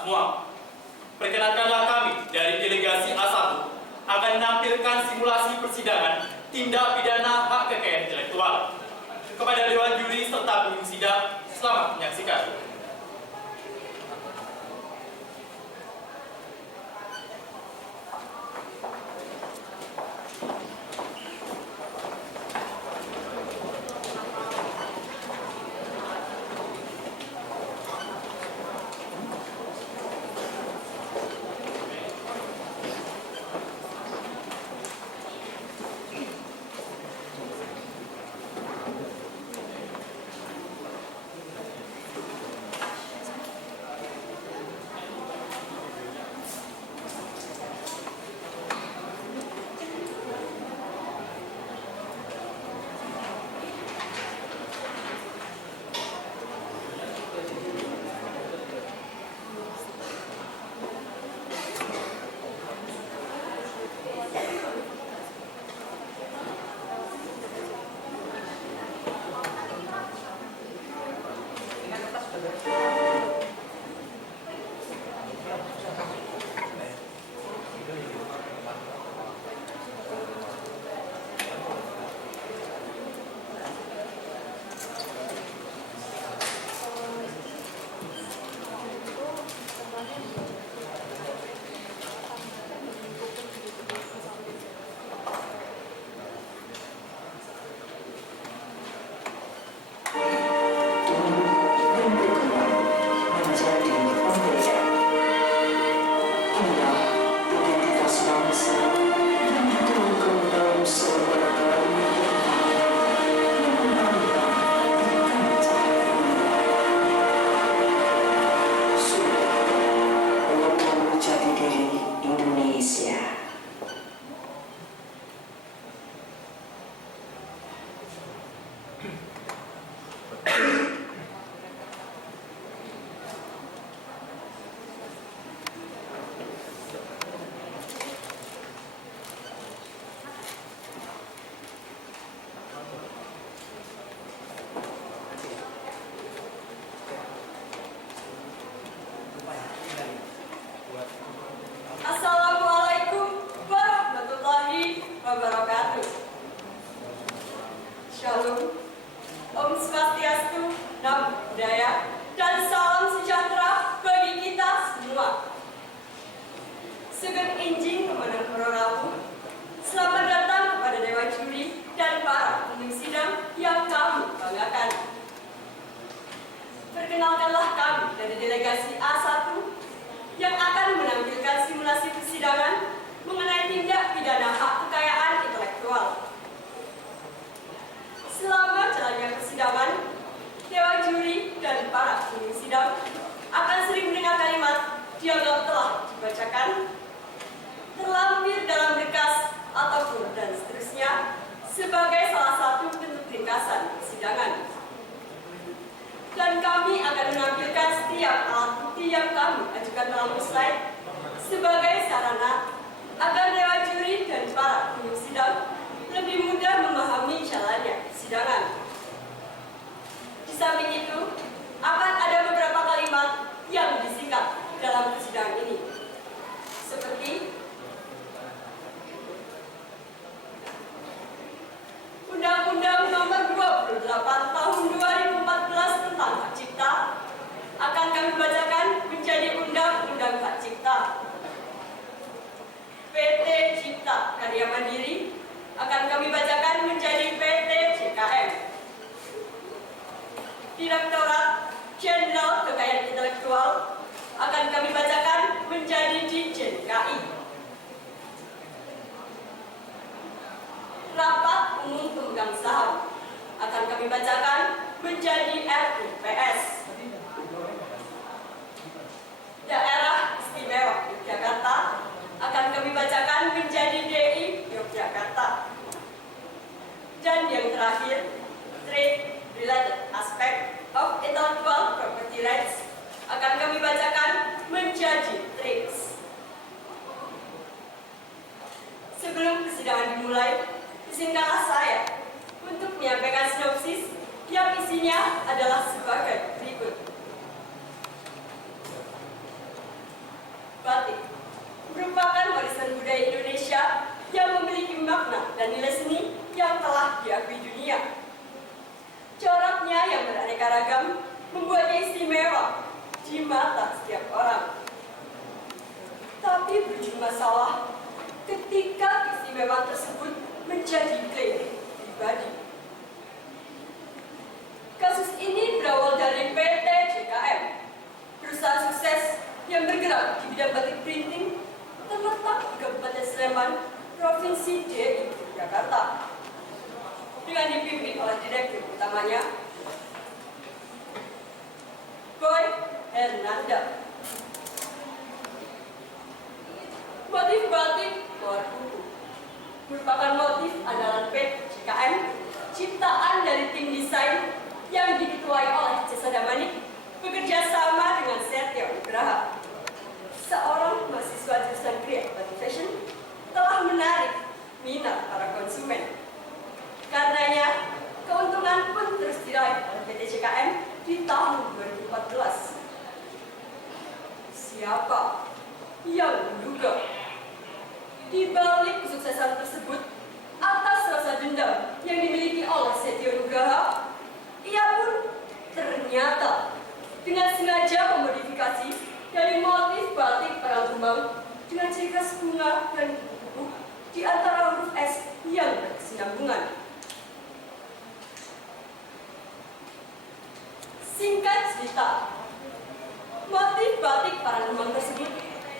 semua. Perkenankanlah kami dari delegasi A1 akan menampilkan simulasi persidangan tindak pidana hak kekayaan intelektual. Kepada Dewan Juri serta penghuni sidang, selamat menyaksikan. Assalamualaikum warahmatullahi wabarakatuh. Shalom, Om Swastiastu, Namo Buddhaya, dan salam sejahtera bagi kita semua. Sugeng Injing Pemenang Prabu, selamat datang kepada Dewan Juri dan para penghuni sidang yang kami banggakan. Perkenalkanlah kami dari delegasi A1 yang akan menampilkan simulasi persidangan mengenai tindak pidana hak kekayaan intelektual. Selama jalannya persidangan, Dewan Juri dan para penghuni sidang akan sering mendengar kalimat dianggap telah dibacakan, terlampir dalam berkas ataupun dan seterusnya sebagai salah satu bentuk ringkasan persidangan. Dan kami akan menampilkan setiap alat bukti yang kami ajukan melalui slide sebagai sarana agar Dewan Juri dan para penghuni sidang lebih mudah memahami jalannya persidangan. Di samping itu, akan ada beberapa kalimat yang disingkat dalam persidangan ini, seperti Undang-Undang Nomor 28 Tahun 2014 tentang Hak Cipta akan kami bacakan menjadi Undang-Undang Hak Cipta. PT Cipta Karya Mandiri akan kami bacakan menjadi PT JKM. Direktorat Jenderal Kekayaan Intelektual akan kami bacakan menjadi Ditjen KI. Rapat Umum Pemegang Saham akan kami bacakan menjadi RUPS. Daerah Istimewa Yogyakarta akan kami bacakan menjadi DI Yogyakarta. Dan yang terakhir, Trade Related Aspect of Intellectual Property Rights akan kami bacakan menjadi TRIPS. Sebelum persidangan dimulai, izinkanlah saya untuk menyampaikan sinopsis yang isinya adalah sebagai berikut. mata setiap orang. Tapi berujung masalah ketika keistimewaan tersebut menjadi klaim pribadi. Kasus ini berawal dari PT JKM, perusahaan sukses yang bergerak di bidang batik printing terletak di Kabupaten Sleman, Provinsi DKI Jakarta, dengan dipimpin oleh direktur utamanya Boy Hernanda. Motif batik luar buku merupakan motif andalan PT JKM, ciptaan dari tim desain yang diketuai oleh Jesada Manik bekerja sama dengan Setio Nugraha, seorang mahasiswa jurusan Creative Batik Fashion, telah menarik minat para konsumen. Karenanya, keuntungan pun terus diraih oleh PT JKM di tahun 2014. Siapa yang menduga di balik kesuksesan tersebut atas rasa dendam yang dimiliki oleh Setio Nugraha, ia pun ternyata dengan sengaja memodifikasi dari motif batik perang kembang dengan ciri khas bunga dan buku di antara huruf S yang berkesinambungan. Singkat cerita, motif batik perang kembang tersebut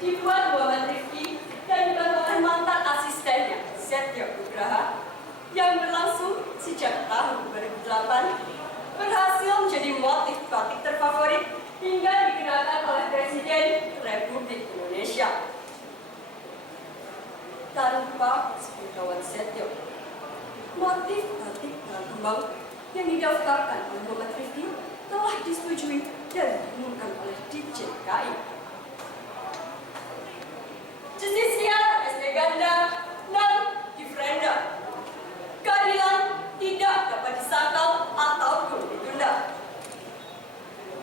dibuat Muhammad Rifki dan dibantu oleh mantan asistennya Setio Nugraha yang berlangsung sejak tahun 2008, berhasil menjadi motif batik terfavorit hingga dikenakan oleh Presiden Republik Indonesia. Tanpa sepengetahuan Setio, motif batik perang kembang yang didaftarkan oleh Muhammad Rifki telah disetujui dan diumumkan oleh DJKI. Justisia SD Ganda non differenda. Keadilan tidak dapat disangkal ataupun ditunda.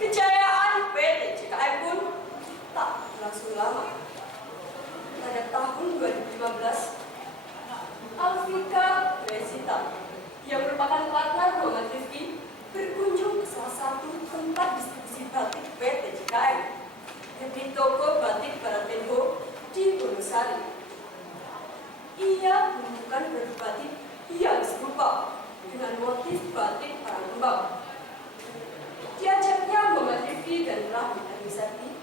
Kejayaan PT JKM pun tak berlangsung lama. Pada tahun 2015, Alvika Resita, yang merupakan partner Muhammad Rifki, berkunjung ke salah satu tempat distribusi batik PT JKM, yakni toko batik Baratenho di Wonosari. Ia menemukan produk batik yang serupa dengan motif batik perang kembang. Diajaknya Muhammad Rifki dan Rahmi Armisati,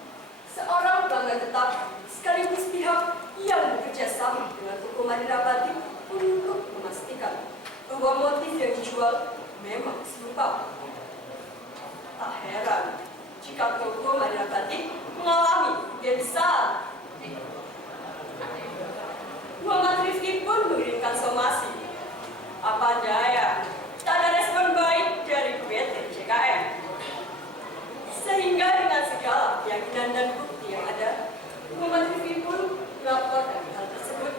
seorang pelanggan tetap sekaligus pihak yang bekerja sama dengan toko Madura Batik, untuk memastikan bahwa motif yang dijual memang serupa. Tak heran jika toko Madura Batik mengalami kerugian besar. Muhammad Rifki pun mengirimkan somasi. Apa daya, tak ada respon baik dari PT JKM. Sehingga dengan segala keyakinan dan bukti yang ada, Muhammad Rifki pun melaporkan hal tersebut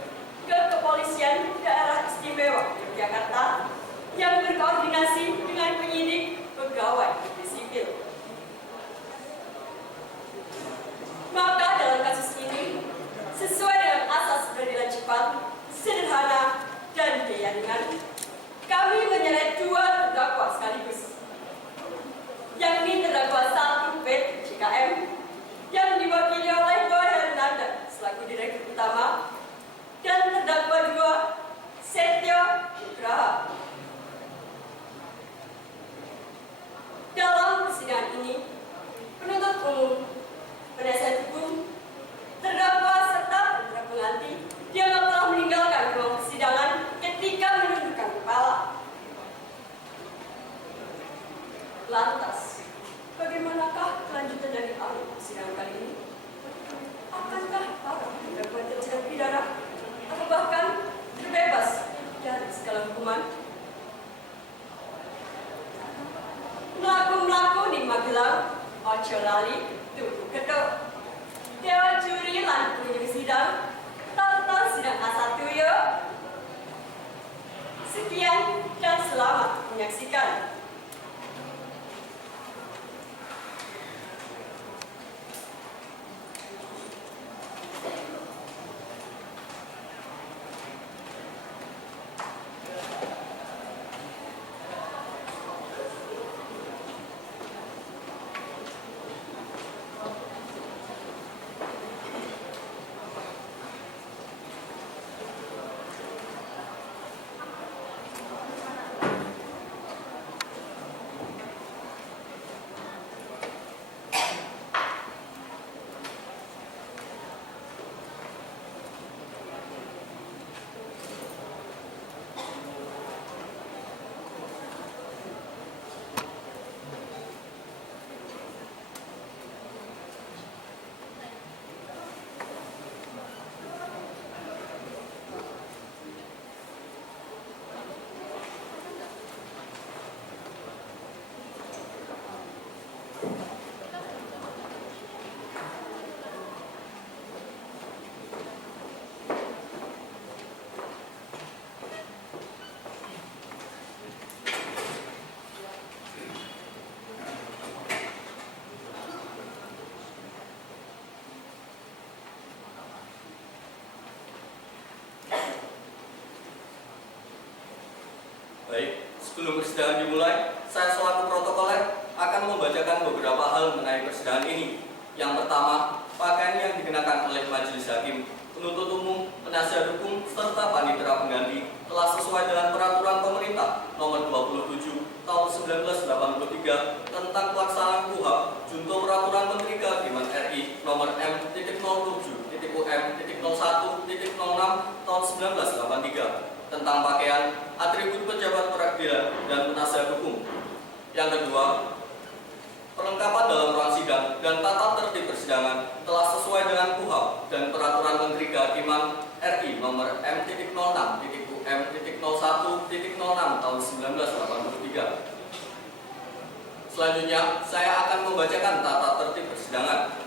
ke Kepolisian Daerah Istimewa Yogyakarta yang berkoordinasi dengan penyidik pegawai negeri sipil. Maka dalam kasus ini, sesuai dengan asas peradilan cepat, sederhana, dan biaya ringan, kami menyeret dua terdakwa sekaligus, yakni terdakwa 1 PT JKM yang diwakili oleh Boy Hernanda selaku direktur utama, dan terdakwa 2 Setio Nugraha. Dalam persidangan ini, penuntut umum, penasihat hukum, terdakwa serta putra pengganti dianggap telah meninggalkan ruang persidangan ketika menundukkan kepala. Lantas, bagaimanakah kelanjutan dari alur persidangan kali ini? Akankah para terdakwa terjerat pidana atau bahkan terbebas dari segala hukuman? Melaku-melaku di Magelang, ojo lali, tuku ketuk. Dewan juri lan pengunjung sidang, tonton sidang A1 yuk. Sekian dan selamat menyaksikan. Baik, sebelum persidangan dimulai, saya selaku protokoler akan membacakan beberapa hal mengenai persidangan ini. Yang pertama, pakaian yang dikenakan oleh majelis hakim, penuntut umum, penasihat hukum, serta panitera pengganti telah sesuai dengan peraturan pemerintah nomor 27 tahun 1983 tentang pelaksanaan KUHP junto peraturan Menteri Kehakiman RI nomor M.07.UM.01.06 tahun 1983 tentang pakaian, atribut pejabat peradilan dan penasihat hukum. Yang kedua, perlengkapan dalam ruang sidang dan tata tertib persidangan telah sesuai dengan KUHP dan peraturan Menteri Kehakiman RI nomor M.06.UM.01.06 tahun 1983. Selanjutnya, saya akan membacakan tata tertib persidangan.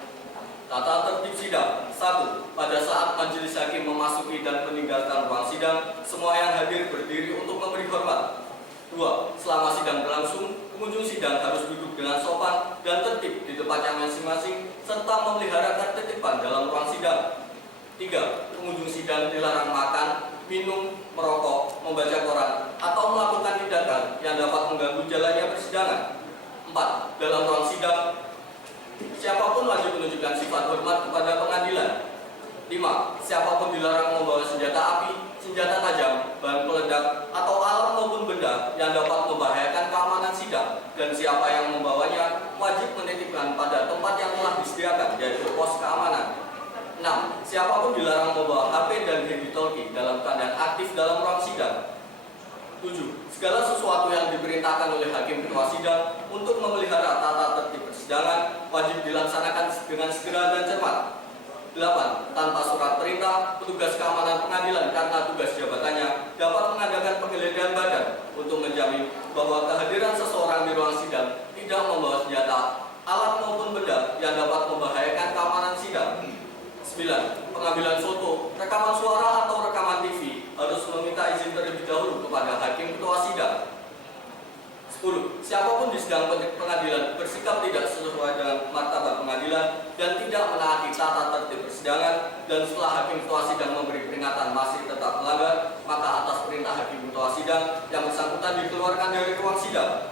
Tata tertib sidang. 1. Pada saat majelis hakim memasuki dan meninggalkan ruang sidang, semua yang hadir berdiri untuk memberi hormat. 2. Selama sidang berlangsung, pengunjung sidang harus duduk dengan sopan dan tertib di tempatnya masing-masing serta memelihara ketertiban dalam ruang sidang. 3. Pengunjung sidang dilarang makan, minum, merokok, membaca koran, atau melakukan tindakan yang dapat mengganggu jalannya persidangan. 4. Dalam ruang sidang, siapapun wajib menunjukkan sifat hormat kepada pengadilan. 5. Siapapun dilarang membawa senjata api, senjata tajam, bahan peledak, atau alat maupun benda yang dapat membahayakan keamanan sidang, dan siapa yang membawanya wajib menitipkan pada tempat yang telah disediakan, yaitu pos keamanan. 6. Siapapun dilarang membawa HP dan walkie-talkie dalam keadaan aktif dalam ruang sidang. 7. Segala sesuatu yang diperintahkan oleh hakim ketua sidang untuk memelihara tata tertib persidangan wajib dilaksanakan dengan segera dan cermat. 8. Tanpa surat perintah, petugas keamanan pengadilan karena tugas jabatannya dapat mengadakan penggeledahan badan untuk menjamin bahwa kehadiran seseorang di ruang sidang tidak membawa senjata, alat maupun benda yang dapat membahayakan keamanan sidang. 9. Pengambilan foto, rekaman suara atau rekaman TV harus meminta izin terlebih dahulu kepada hakim ketua sidang. 10. Siapapun di sidang pengadilan bersikap tidak sesuai dengan martabat pengadilan dan tidak menaati tata tertib persidangan, dan setelah hakim ketua sidang memberi peringatan masih tetap melanggar, maka atas perintah hakim ketua sidang yang bersangkutan dikeluarkan dari ruang sidang.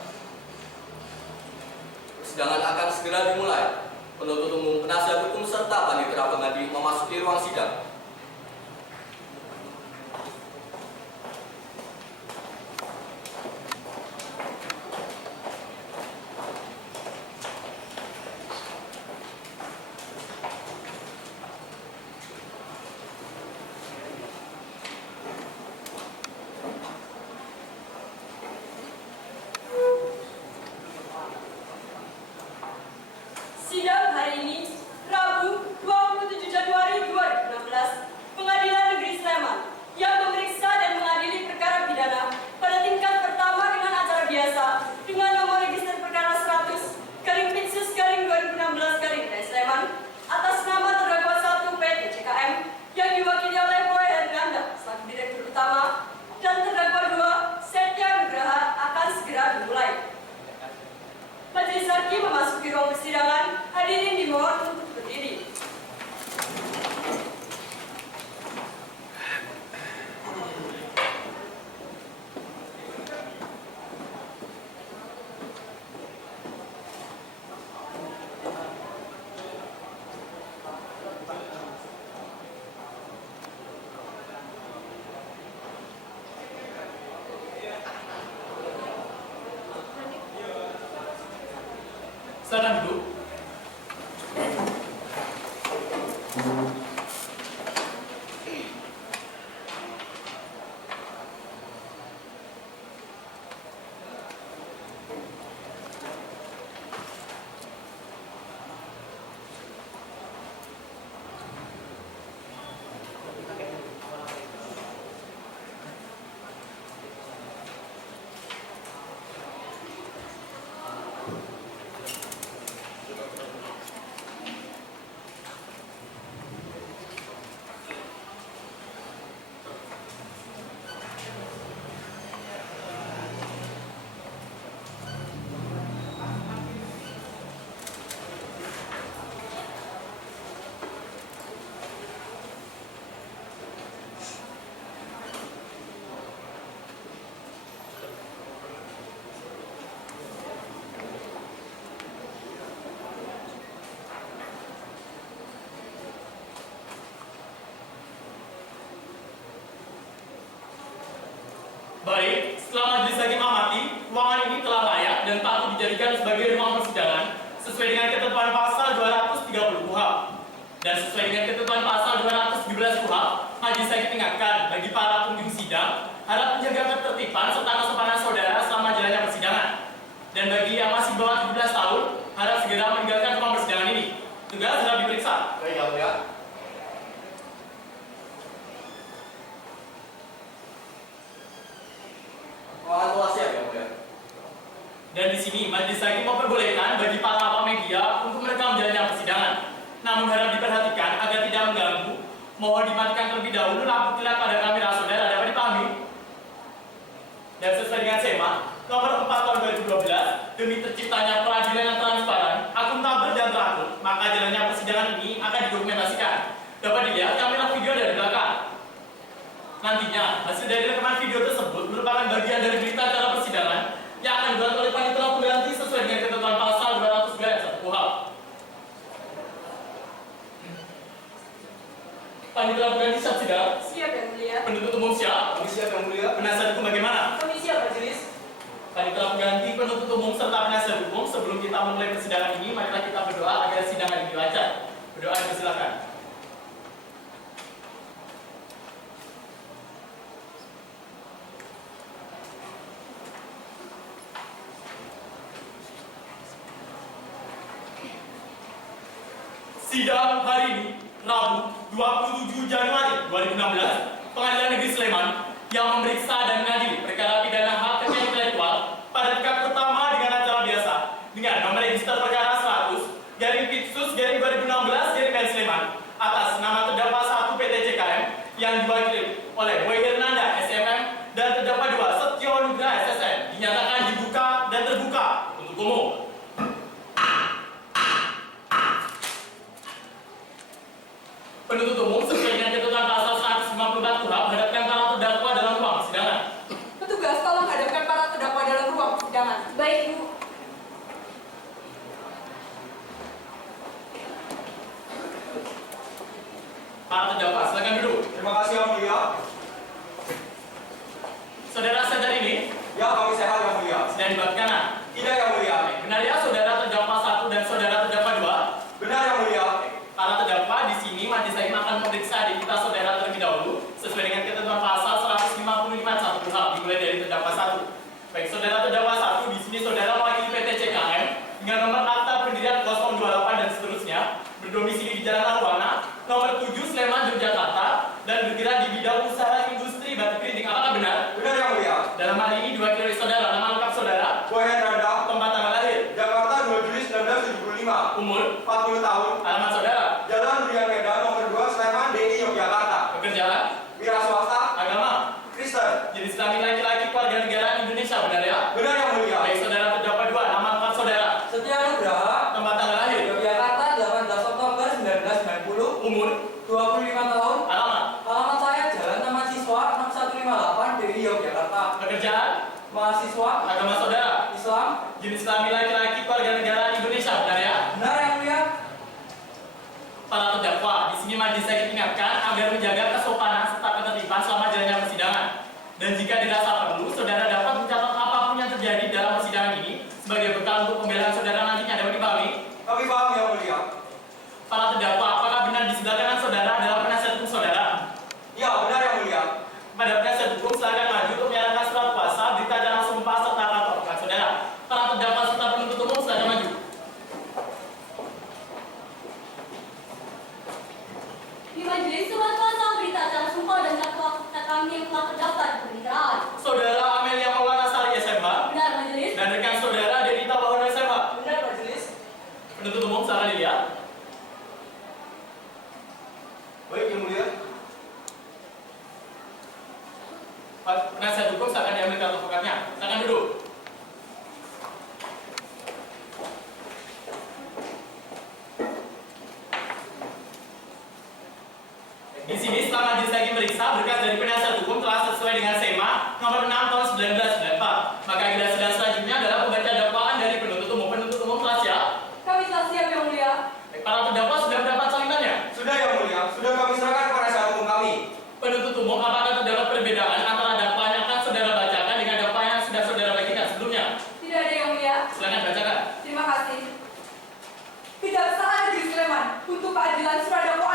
Persidangan akan segera dimulai. Penuntut umum, penasihat hukum, serta panitera pengganti memasuki ruang sidang. Sidang hari ini, Rabu 27 Januari 2016, Pengadilan Negeri Sleman yang memeriksa dan mengadili perkara pidana pada tingkat pertama dengan acara biasa dengan nomor register perkara 100/Pitsus/2016 Sleman atas nama terdakwa 1 PT CKM yang diwakili oleh Boy Herganda selaku Direktur Utama dan terdakwa 2 Setya Nugraha akan segera dimulai. Majelis hakim memasuki ruang persidangan. Hadirin dimohon untuk berdiri. Silakan duduk. Dan sesuai dengan ketentuan pasal 217 KUHP, majelis hakim mengingatkan bagi para pengunjung sidang harap menjaga ketertiban serta kesopanan saudara selama jalannya persidangan. Dan bagi yang masih bawah 17 tahun, harap segera meninggalkan ruang persidangan ini. Tugas harap diperiksa. Baik, Yang Mulia. Ruangan telah siap, Yang Mulia. Dan di sini majelis hakim memperbolehkan bagi para awak media untuk merekam jalannya persidangan. Namun harap diperhatikan agar tidak mengganggu. Mohon dimatikan terlebih dahulu lampu kilat pada kamera saudara, dapat dipahami. Dan sesuai dengan SEMA nomor 4 tahun 2012, demi terciptanya peradilan yang transparan, akuntabel dan teratur, maka jalannya persidangan ini akan didokumentasikan. Dapat dilihat kamera video dari belakang. Nantinya, hasil dari rekaman video tersebut merupakan bagian dari berita acara persidangan yang akan dibuat oleh panitia pengganti sesuai dengan ketentuan pasal 200 ayat 1 KUHP. Panitia pengganti siap sidang. Siap Yang Mulia. Penuntut umum siap. Kami siap, Yang Mulia. Penasihat hukum bagaimana? Kami siap majelis. Panitia pengganti, penuntut umum serta penasihat hukum, sebelum kita memulai persidangan ini, marilah kita berdoa agar sidangan ini lancar. Berdoa dipersilakan. Sidang hari ini, Rabu 27 Januari 2016, Pengadilan Negeri Sleman yang memeriksa dan mengadili perkara pidana hak kekayaan intelektual pada tingkat pertama dengan acara biasa dengan nomor register perkara 100/Pitsus/2016 Sleman atas nama terdakwa 1 PT CKM yang diwakili oleh Boy Hernanda SMM dan terdakwa 2 Setio Nugra SSN dinyatakan dibuka dan terbuka untuk umum. Penuntut umum sesuai dengan ketentuan pasal 154 KUHP hadapkan para terdakwa dalam ruang persidangan. Petugas tolong hadapkan para terdakwa dalam ruang persidangan. Baik, Bu. Para terdakwa silakan duduk. Terima kasih, Yang Mulia. Saudara sadar ini Ya, kami sehat, Yang Mulia. sedang di bak kanan. Tidak, Yang Mulia. Benar ya saudara terdakwa 1 dan saudara terdakwa 2? Benar, Yang Mulia. Para terdakwa di sini majelis hakim akan memeriksa identitas saudara terlebih dahulu sesuai dengan ketentuan pasal 155 KUHP dimulai dari terdakwa 1. Baik, saudara terdakwa 1 di sini saudara mewakili PT CKM dengan nomor akta pendirian 028 dan seterusnya, berdomisili di Jalan Arwana, nomor 7 Sleman, Yogyakarta, dan bergerak di bidang usaha industri batu printing. Apakah benar? Benar, Yang Mulia. Dalam hal ini diwakili oleh saudara, nama lengkap saudara, Boy Hernanda, tempat tanggal lahir, Jakarta 2 Juli 1975, umur, 40 tahun, alamat saudara, Jalan Durian Medan nomor 2 Sleman, DI Yogyakarta, pekerjaan, wira swasta, agama, Kristen. jenis kelamin laki-laki, keluarga negara Indonesia. Benar ya? Benar, Yang Mulia. Baik, saudara terdakwa 2, nama lengkap saudara, Setia Nugraha, tempat tanggal lahir, Yogyakarta 18 Oktober 1990, umur, 25 tahun, alamat, alamat saya Jalan Taman Siswa 6158 DI Yogyakarta, pekerjaan, mahasiswa, agama saudara, Islam. jenis kelamin laki-laki, keluarga negara Indonesia. Benar ya? Benar, Yang Mulia. Para terdakwa di sini majelis hakim ingatkan agar menjaga kesopanan serta ketertiban selama jalannya persidangan. Dan jika dirasa perlu, saudara dapat mencatat apapun yang terjadi dalam persidangan ini sebagai bekal untuk pembelaan saudara nantinya. Dapat dipahami? Kami paham, Yang Mulia. Para terdakwa, apakah benar di sebelah kanan saudara adalah penasihat hukum saudara? Ya, benar, Yang Mulia. Pada penasihat hukum silakan maju untuk menyerahkan surat kuasa, berita acara sumpah serta laporan saudara. Para terdakwa serta penuntut umum silakan maju. Di majelis surat kuasa berita acara sumpah dan dakwa kami yang telah terdaftar di pembicaraan. Saudara Amelia Maulana Sari SMH Benar majelis. dan rekan saudara Denita Bahwana SMH. Benar majelis. Penuntut umum silakan dilihat. Baik, Yang Mulia. Penasihat hukum silakan diambil kartu pokoknya. Silakan duduk. Di sini setelah majelis hakim meriksa berkas dari penasihat hukum telah sesuai dengan SEMA nomor 6 tahun 1994. Maka agenda sidang selanjutnya adalah pembaca dakwaan dari penuntut umum. Penuntut umum telah siap. Kami telah siap Yang Mulia. Para terdakwa sudah mendapat salinannya. Sudah, Yang Mulia. Sudah kami serahkan kepada penasihat hukum kami. Penuntut umum, apakah terdapat perbedaan antara dakwaan yang akan saudara bacakan dengan dakwaan yang sudah saudara bagikan sebelumnya? Tidak ada Yang Mulia. Silakan bacakan. Terima kasih. Kejaksaan Negeri Sleman untuk keadilan surat dakwaan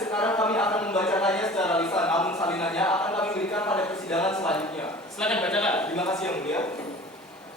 sekarang kami akan membacakannya secara lisan, namun salinannya akan kami berikan pada persidangan selanjutnya. Silakan bacakan. Terima kasih Yang Mulia.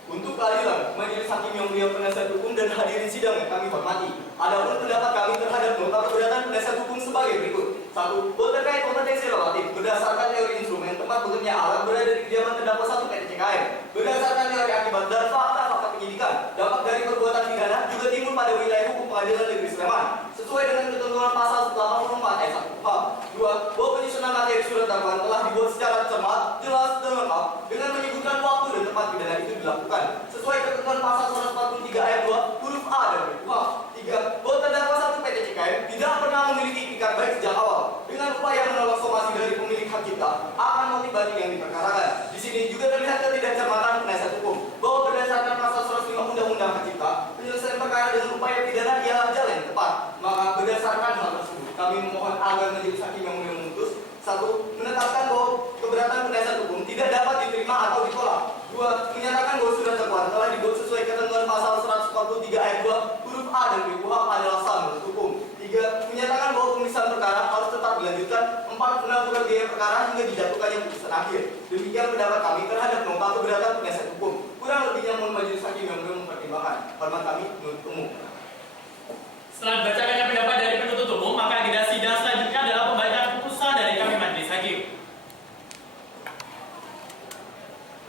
Untuk keadilan Majelis Hakim Yang Mulia Penasihat Hukum dan hadirin sidang yang kami hormati, adapun pendapat kami terhadap nota keberatan penasihat hukum sebagai berikut. 1. Bahwa terkait kompetensi relatif berdasarkan teori instrumen tempat bekerja alat berada di kediaman terdakwa 1 PT CKM, berdasarkan teori akibat dan fakta-fakta penyidikan dapat dari perbuatan pidana juga timbul pada wilayah hukum pengadilan negeri Sleman sesuai dengan ketentuan pasal 84 ayat 1 KUHP. 2. Bahwa penyusunan materi surat dakwaan telah dibuat secara cermat, jelas dan lengkap dengan menyebutkan waktu dan tempat pidana itu dilakukan sesuai ketentuan pasal 143 ayat 2 huruf A dan KUHP. 3. Bahwa terdakwa 1 PT CKM tidak pernah memiliki itikat baik sejak awal dengan upaya menolak somasi dari pemilik hak cipta akan motif batin yang diperkarakan. Di sini juga terlihat ketidakcermatan penasihat hukum bahwa berdasarkan pasal 105 Undang-Undang Hak Cipta, penyelesaian perkara dengan upaya pidana ialah jalan yang tepat. Maka berdasarkan hal tersebut, kami memohon agar Majelis Hakim Yang Mulia memutus 1. Menetapkan bahwa keberatan penasihat hukum tidak dapat diterima atau ditolak. 2. Menyatakan bahwa surat dakwaan telah dibuat sesuai ketentuan pasal 143 ayat 2 huruf A dan B KUHP adalah sah menurut hukum. 3. Menyatakan bahwa pemeriksaan perkara harus tetap dilanjutkan. 4. Penangguhan biaya perkara hingga dijatuhkannya putusan akhir. Demikian pendapat kami terhadap nota keberatan penasihat hukum. Kurang lebihnya mohon Majelis Hakim Yang Mulia mempertimbangkan. Hormat kami, penuntut umum. Setelah dibacakannya pendapat dari penuntut umum, maka agenda sidang selanjutnya adalah pembacaan putusan dari kami Majelis Hakim.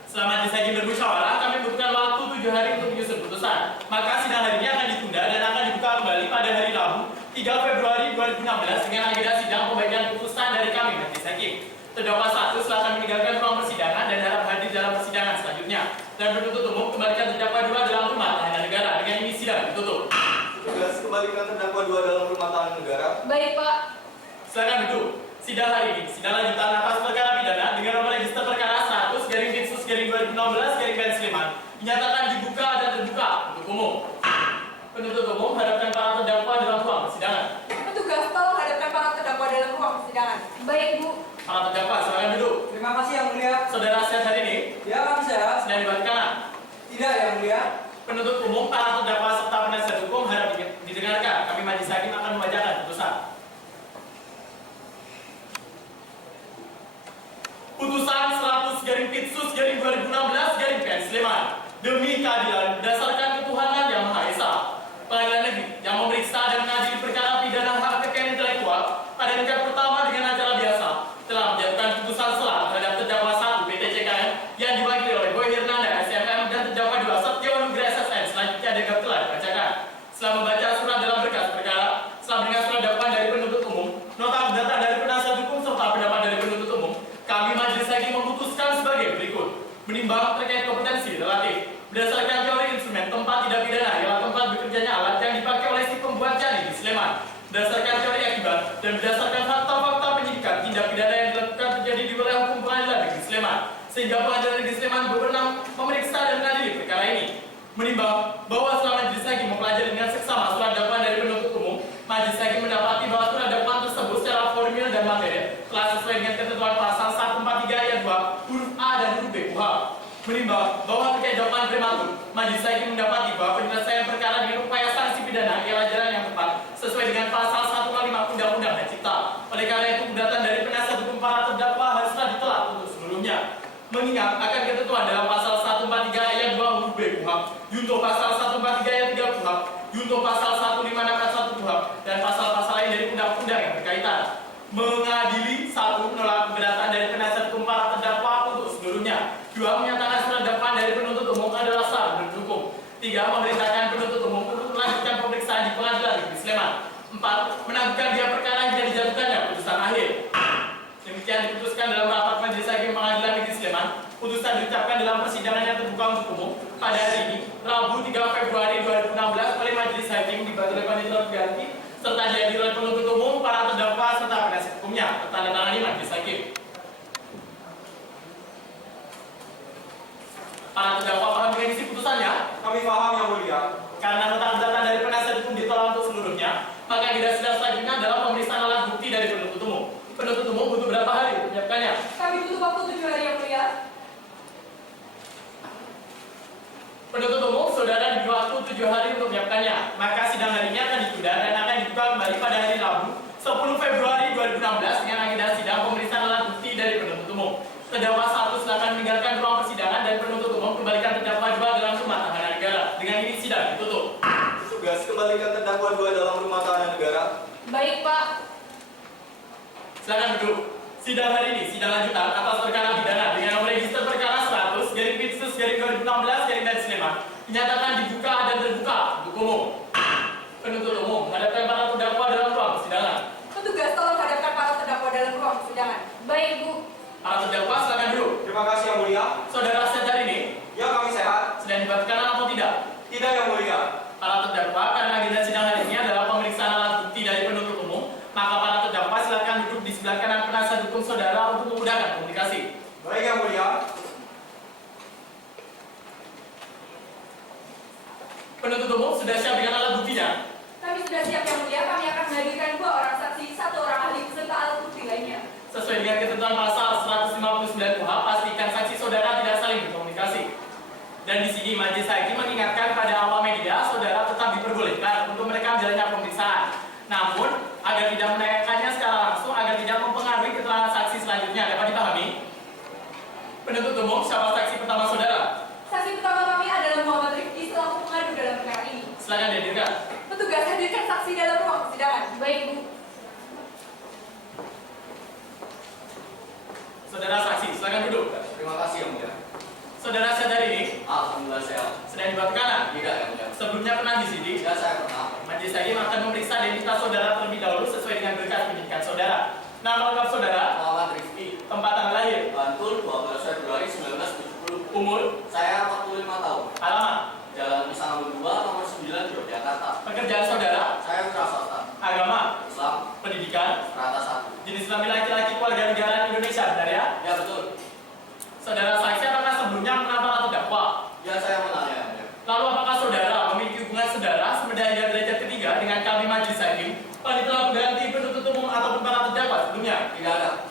Setelah Majelis Hakim bermusyawarah, kami membutuhkan waktu 7 hari untuk menyusun putusan. Maka sidang hari ini akan ditunda dan akan dibuka kembali pada hari Rabu 3 Februari 2016 dengan agenda sidang pembacaan putusan dari kami Majelis Hakim. Terdakwa 1 silakan meninggalkan ruang persidangan dan harap hadir dalam persidangan selanjutnya. Dan penuntut umum kembalikan terdakwa 2 dalam rumah tahanan negara. Dengan ini sidang ditutup. Tugas kembalikan terdakwa 2 dalam rumah tahanan negara. Baik, Pak. Silakan duduk. Sidang hari ini, sidang lanjutan atas perkara pidana dengan nomor register perkara 100/Dinsus/2016 Sleman dinyatakan dibuka dan terbuka untuk umum. Penuntut umum hadapkan para terdakwa dalam ruang persidangan. Petugas tolong hadapkan para terdakwa dalam ruang persidangan. Baik, Bu. Para terdakwa silakan duduk. Terima kasih Yang Mulia. Saudara sehat hari ini? Ya, kami sehat. Sedang di balik kanan. Tidak Yang Mulia. Penuntut umum, para terdakwa serta penasihat hukum harap didengarkan. Kami Majelis Hakim akan membacakan putusan. Putusan 100/Pitsus/2016 Sleman demi keadilan berdasarkan ketuhanan yang Maha Esa. Pengadilan Negeri yang memeriksa dan mengadili perkara pidana hak kekayaan intelektual pada tingkat pertama dengan acara biasa telah menjatuhkan putusan selah terhadap terdakwa 1 PT CKM yang diwakili oleh Boy Hirnanda SMM dan terdakwa 2 Setio Nugra SSN. Selanjutnya adegab telah dibacakan. Setelah membaca surat dalam berkas perkara, setelah mendengar surat dakwaan dari penuntut umum, nota keberatan dari penasihat hukum serta pendapat dari penuntut umum, kami Majelis Hakim memutuskan sebagai berikut. Menimbang terkait kompetensi relatif berdasarkan teori instrumen tempat tidak pidana ialah tempat bekerjanya alat yang dipakai oleh si pembuat janin di Sleman. Berdasarkan teori akibat dan berdasarkan fakta-fakta penyidikan tindak pidana yang dilakukan terjadi di wilayah hukum pengadilan negeri Sleman, sehingga pengadilan negeri Sleman berwenang memeriksa dan mengadili perkara ini. Menimbang bahwa setelah Majelis Hakim mempelajari dengan seksama surat dakwaan dari penuntut umum, Majelis Hakim mendapati bahwa surat dakwaan tersebut secara formil dan materi telah sesuai dengan ketentuan pasal 143 ayat 2 huruf A dan huruf B KUHP. Menimbang bahwa terkait dakwaan prematur, Majelis Hakim mendapati bahwa penyelesaian perkara dengan upaya sanksi pidana ialah jalan yang tepat sesuai dengan pasal 105 Undang-Undang Hak Cipta. Oleh karena itu, keberatan dari penasihat hukum para terdakwa haruslah ditolak untuk seluruhnya. Mengingat akan ketentuan dalam pasal 143 ayat 2 huruf B KUHP, junto pasal 143 ayat 3 KUHP, junto pasal 156 ayat 1 KUHP, dan pasal-pasal lain dari undang-undang yang berkaitan. Mengadili 1. Menolak keberatan dari penasihat hukum para terdakwa untuk seluruhnya. 2. Menyatakan surat dakwaan dari penuntut umum adalah sah menurut hukum. 3. Memerintahkan penuntut umum untuk melanjutkan pemeriksaan di pengadilan negeri Sleman. 4. Menangguhkan biaya perkara hingga dijatuhkannya putusan akhir. Demikian diputuskan dalam rapat Majelis Hakim Pengadilan Negeri Sleman. Putusan diucapkan dalam persidangan yang terbuka untuk umum pada hari ini, Rabu 3 Februari 2016 oleh Majelis Hakim dibantu oleh panitia pengganti serta dihadiri oleh penuntut umum, para terdakwa serta penasihat hukumnya. Bertandatangani Majelis Hakim. Para terdakwa paham dengan isi putusannya? Kami paham Yang Mulia. Karena nota keberatan dari penasihat hukum ditolak untuk seluruhnya, maka agenda sidang selanjutnya adalah pemeriksaan alat bukti dari penuntut umum. Penuntut umum butuh berapa hari untuk menyiapkannya? Kami butuh waktu 7 hari Yang Mulia. Penuntut umum, saudara diberi waktu 7 hari untuk menyiapkannya. Maka sidang hari ini akan ditunda dan akan dibuka kembali pada hari Rabu 10 Februari Terdakwa 1 silakan meninggalkan ruang persidangan dan penuntut umum kembalikan terdakwa 2 dalam rumah tahanan negara. Dengan ini sidang ditutup. Petugas kembalikan terdakwa 2 dalam rumah tahanan negara. Baik, Pak. Silakan duduk. Sidang hari ini sidang lanjutan atas perkara pidana dengan nomor register perkara 100/Pitsus/2016 Sleman dinyatakan dibuka dan terbuka untuk umum. Penuntut umum menghadapkan para terdakwa dalam ruang persidangan. Petugas tolong hadapkan para terdakwa dalam ruang persidangan. Baik, Bu. Para terdakwa silakan duduk. Terima kasih yang mulia. Saudara sehat hari ini Ya kami sehat. sedang dibuat kanan atau tidak? Tidak yang mulia. Para terdakwa karena agenda sidang hari ini adalah pemeriksaan alat bukti dari penuntut umum, maka para terdakwa silakan duduk di sebelah kanan penasihat hukum saudara untuk memudahkan komunikasi. Baik yang mulia. Penuntut umum sudah siap dengan alat buktinya? Kami sudah siap yang mulia. Kami akan menghadirkan 2 orang saksi, 1 orang ahli beserta alat bukti lainnya. Sesuai dengan ketentuan pasal 159 KUHP, pastikan saksi saudara tidak saling berkomunikasi. Dan di sini majelis hakim mengingatkan pada awak media, saudara tetap diperbolehkan untuk merekam jalannya pemeriksaan. Namun, agar tidak menayangkannya secara langsung, agar tidak mempengaruhi keterangan saksi selanjutnya. Dapat dipahami? Penuntut umum, siapa saksi pertama saudara? Saksi pertama kami adalah Muhammad Rifki selaku pengadu dalam perkara ini. Silakan dihadirkan. Petugas hadirkan saksi dalam ruang persidangan. Baik, Bu. Saudara saksi, silakan duduk. Terima kasih yang mulia. Saudara sehat hari ini Alhamdulillah sehat. sedang dibuat kanan. Tidak yang mulia. Sebelumnya pernah disidik. Tidak saya pernah. Majelis hakim akan memeriksa identitas saudara terlebih dahulu sesuai dengan berkas penyidikan saudara. Nama lengkap saudara, Muhammad Rifki. tempat tanggal lahir, Bantul 12 Februari 1970. umur, Saya 45 tahun. alamat, Jalan Pisang 2 nomor 9 Yogyakarta. pekerjaan saudara, Saya wira swasta. agama, Islam pendidikan, rata 1. jenis kelamin laki-laki keluarga negaraan Indonesia, benar ya? Ya betul. Saudara saksi apakah sebelumnya mengenal para terdakwa? Ya saya menanya yang mulia. Lalu apakah saudara memiliki hubungan saudara semedaya derajat ketiga dengan kami majelis hakim? Panitera pengganti penuntut umum ataupun para terdakwa sebelumnya? Tidak ada.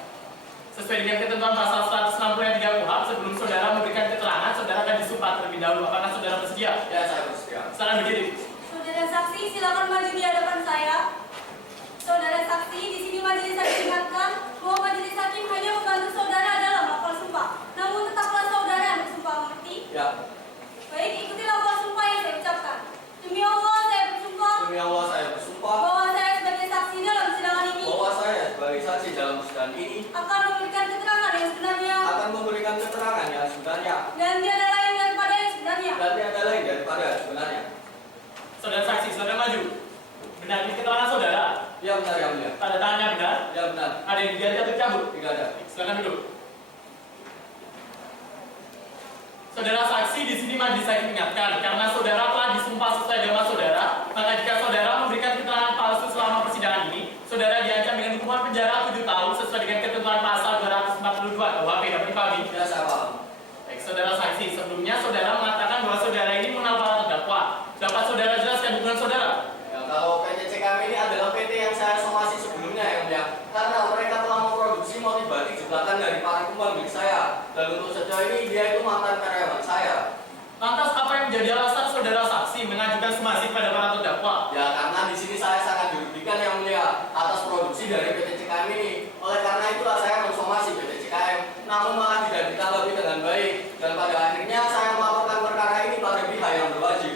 Sesuai dengan ketentuan pasal 160 yang 3 KUHP, sebelum saudara memberikan keterangan, saudara akan disumpah terlebih dahulu. Apakah saudara bersedia? Ya saya bersedia. Silakan berdiri. Saudara saksi, silakan maju di hadapan saya. Saudara saksi, di sini majelis hakim ingatkan bahwa majelis hakim hanya membantu saudara dalam lafal sumpah. Namun tetaplah saudara yang bersumpah, mengerti? Ya. Baik, ikuti lafal sumpah yang saya ucapkan. Demi Allah, saya bersumpah Demi Allah saya bersumpah bahwa saya sebagai saksi dalam persidangan ini bahwa saya sebagai saksi dalam persidangan ini akan memberikan keterangan yang sebenarnya akan memberikan keterangan yang sebenarnya dan tiada lain daripada yang sebenarnya. dan tiada lain daripada sebenarnya. Saudara saksi, saudara maju. Benar ini keterangan saudara? Ya benar yang mulia. Tanda tangannya benar? Ya benar. Ada yang diganti atau dicabut? Tidak ada. Silakan duduk. Saudara saksi, di sini majelis hakim ingatkan karena saudara telah disumpah sesuai agama saudara, maka jika saudara memberikan keterangan palsu selama persidangan ini, saudara diancam dengan hukuman penjara 7 tahun sesuai dengan ketentuan pasal 242 KUHP. Dapat dipahami? Ya saya paham. Baik, saudara saksi, sebelumnya saudara mengatakan bahwa saudara ini mengenal para terdakwa. Dapat saudara jelaskan hubungan saudara? Ya, kalau PTC kami ini adalah PT yang saya somasi sebelumnya yang mulia. Karena mereka telah memproduksi motif batik jebakan dari para kumbang milik saya. Dan untuk sejauh ini dia itu mantan karyawan saya. Lantas apa yang menjadi alasan saudara saksi mengajukan somasi pada para terdakwa? Ya karena di sini saya sangat dirugikan yang mulia atas produksi dari PT CKM ini. Oleh karena itulah saya mensomasi PT CKM, namun malah tidak ditanggapi dengan baik. Dan pada akhirnya saya melaporkan perkara ini pada pihak yang berwajib.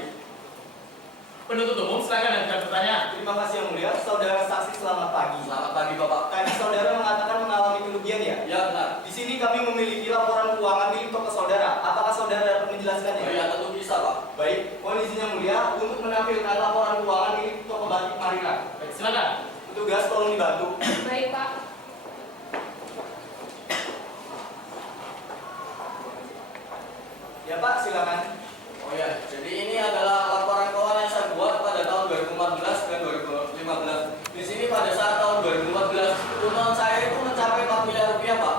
Penuntut umum silakan lanjutkan pertanyaan. Terima kasih yang mulia. Saudara saksi selamat pagi. Selamat pagi Bapak. Tadi saudara mengatakan mengalami kerugian ya? Ya benar. Di sini kami memiliki laporan keuangan milik toko saudara. Apakah saudara dapat menjelaskannya? Ya tentu bisa Pak. Baik, mohon izin yang mulia untuk menampilkan laporan keuangan milik toko batik Marina. Baik, silakan. Petugas tolong dibantu. Baik, Pak. Ya Pak, silakan. Oh ya, jadi ini adalah laporan keuangan yang saya buat pada tahun 2014 dan 2015. Di sini pada saat tahun 2014, keuntungan saya itu mencapai 4 miliar rupiah, Pak.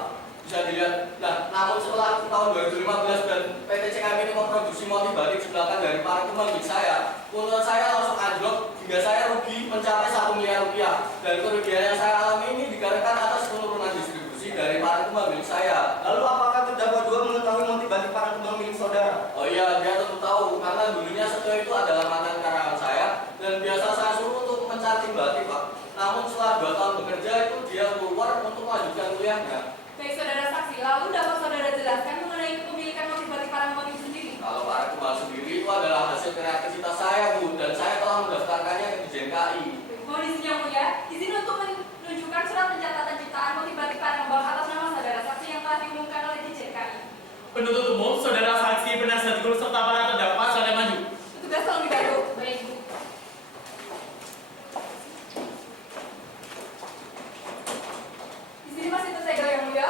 Bisa dilihat. Nah, namun setelah tahun 2015 dan PT CKM ini memproduksi motif batik sebelakan dari para kumbang milik saya, keuntungan saya langsung anjlok hingga saya rugi mencapai 1 miliar rupiah. Dan kerugian yang saya alami ini dikarenakan atas penurunan distribusi dari para kumbang milik saya. Lalu apakah terdakwa 2 mengetahui motif batik para kumbang milik saudara? Oh iya, dia tentu tahu karena dulunya Setio itu adalah mantan karyawan saya dan biasa saya suruh untuk mencacing batik, Pak. Namun setelah 2 tahun bekerja itu dia keluar untuk melanjutkan kuliahnya. Baik saudara saksi, lalu dapat saudara jelaskan mengenai kepemilikan motif batik Parangkumbang itu sendiri? Kalau Parangkumbang sendiri itu adalah hasil kreativitas saya, Bu, dan saya telah mendaftarkannya ke DJNKI. Mohon izin yang mulia, izin untuk menunjukkan surat pencatatan ciptaan motif batik Parangkumbang atas nama saudara saksi yang telah diumumkan oleh DJNKI. Penuntut umum, saudara saksi, penasihat hukum serta para terdakwa silakan maju. Petugas tolong dibantu. Baik, Bu. Di sini masih tersegel yang mulia.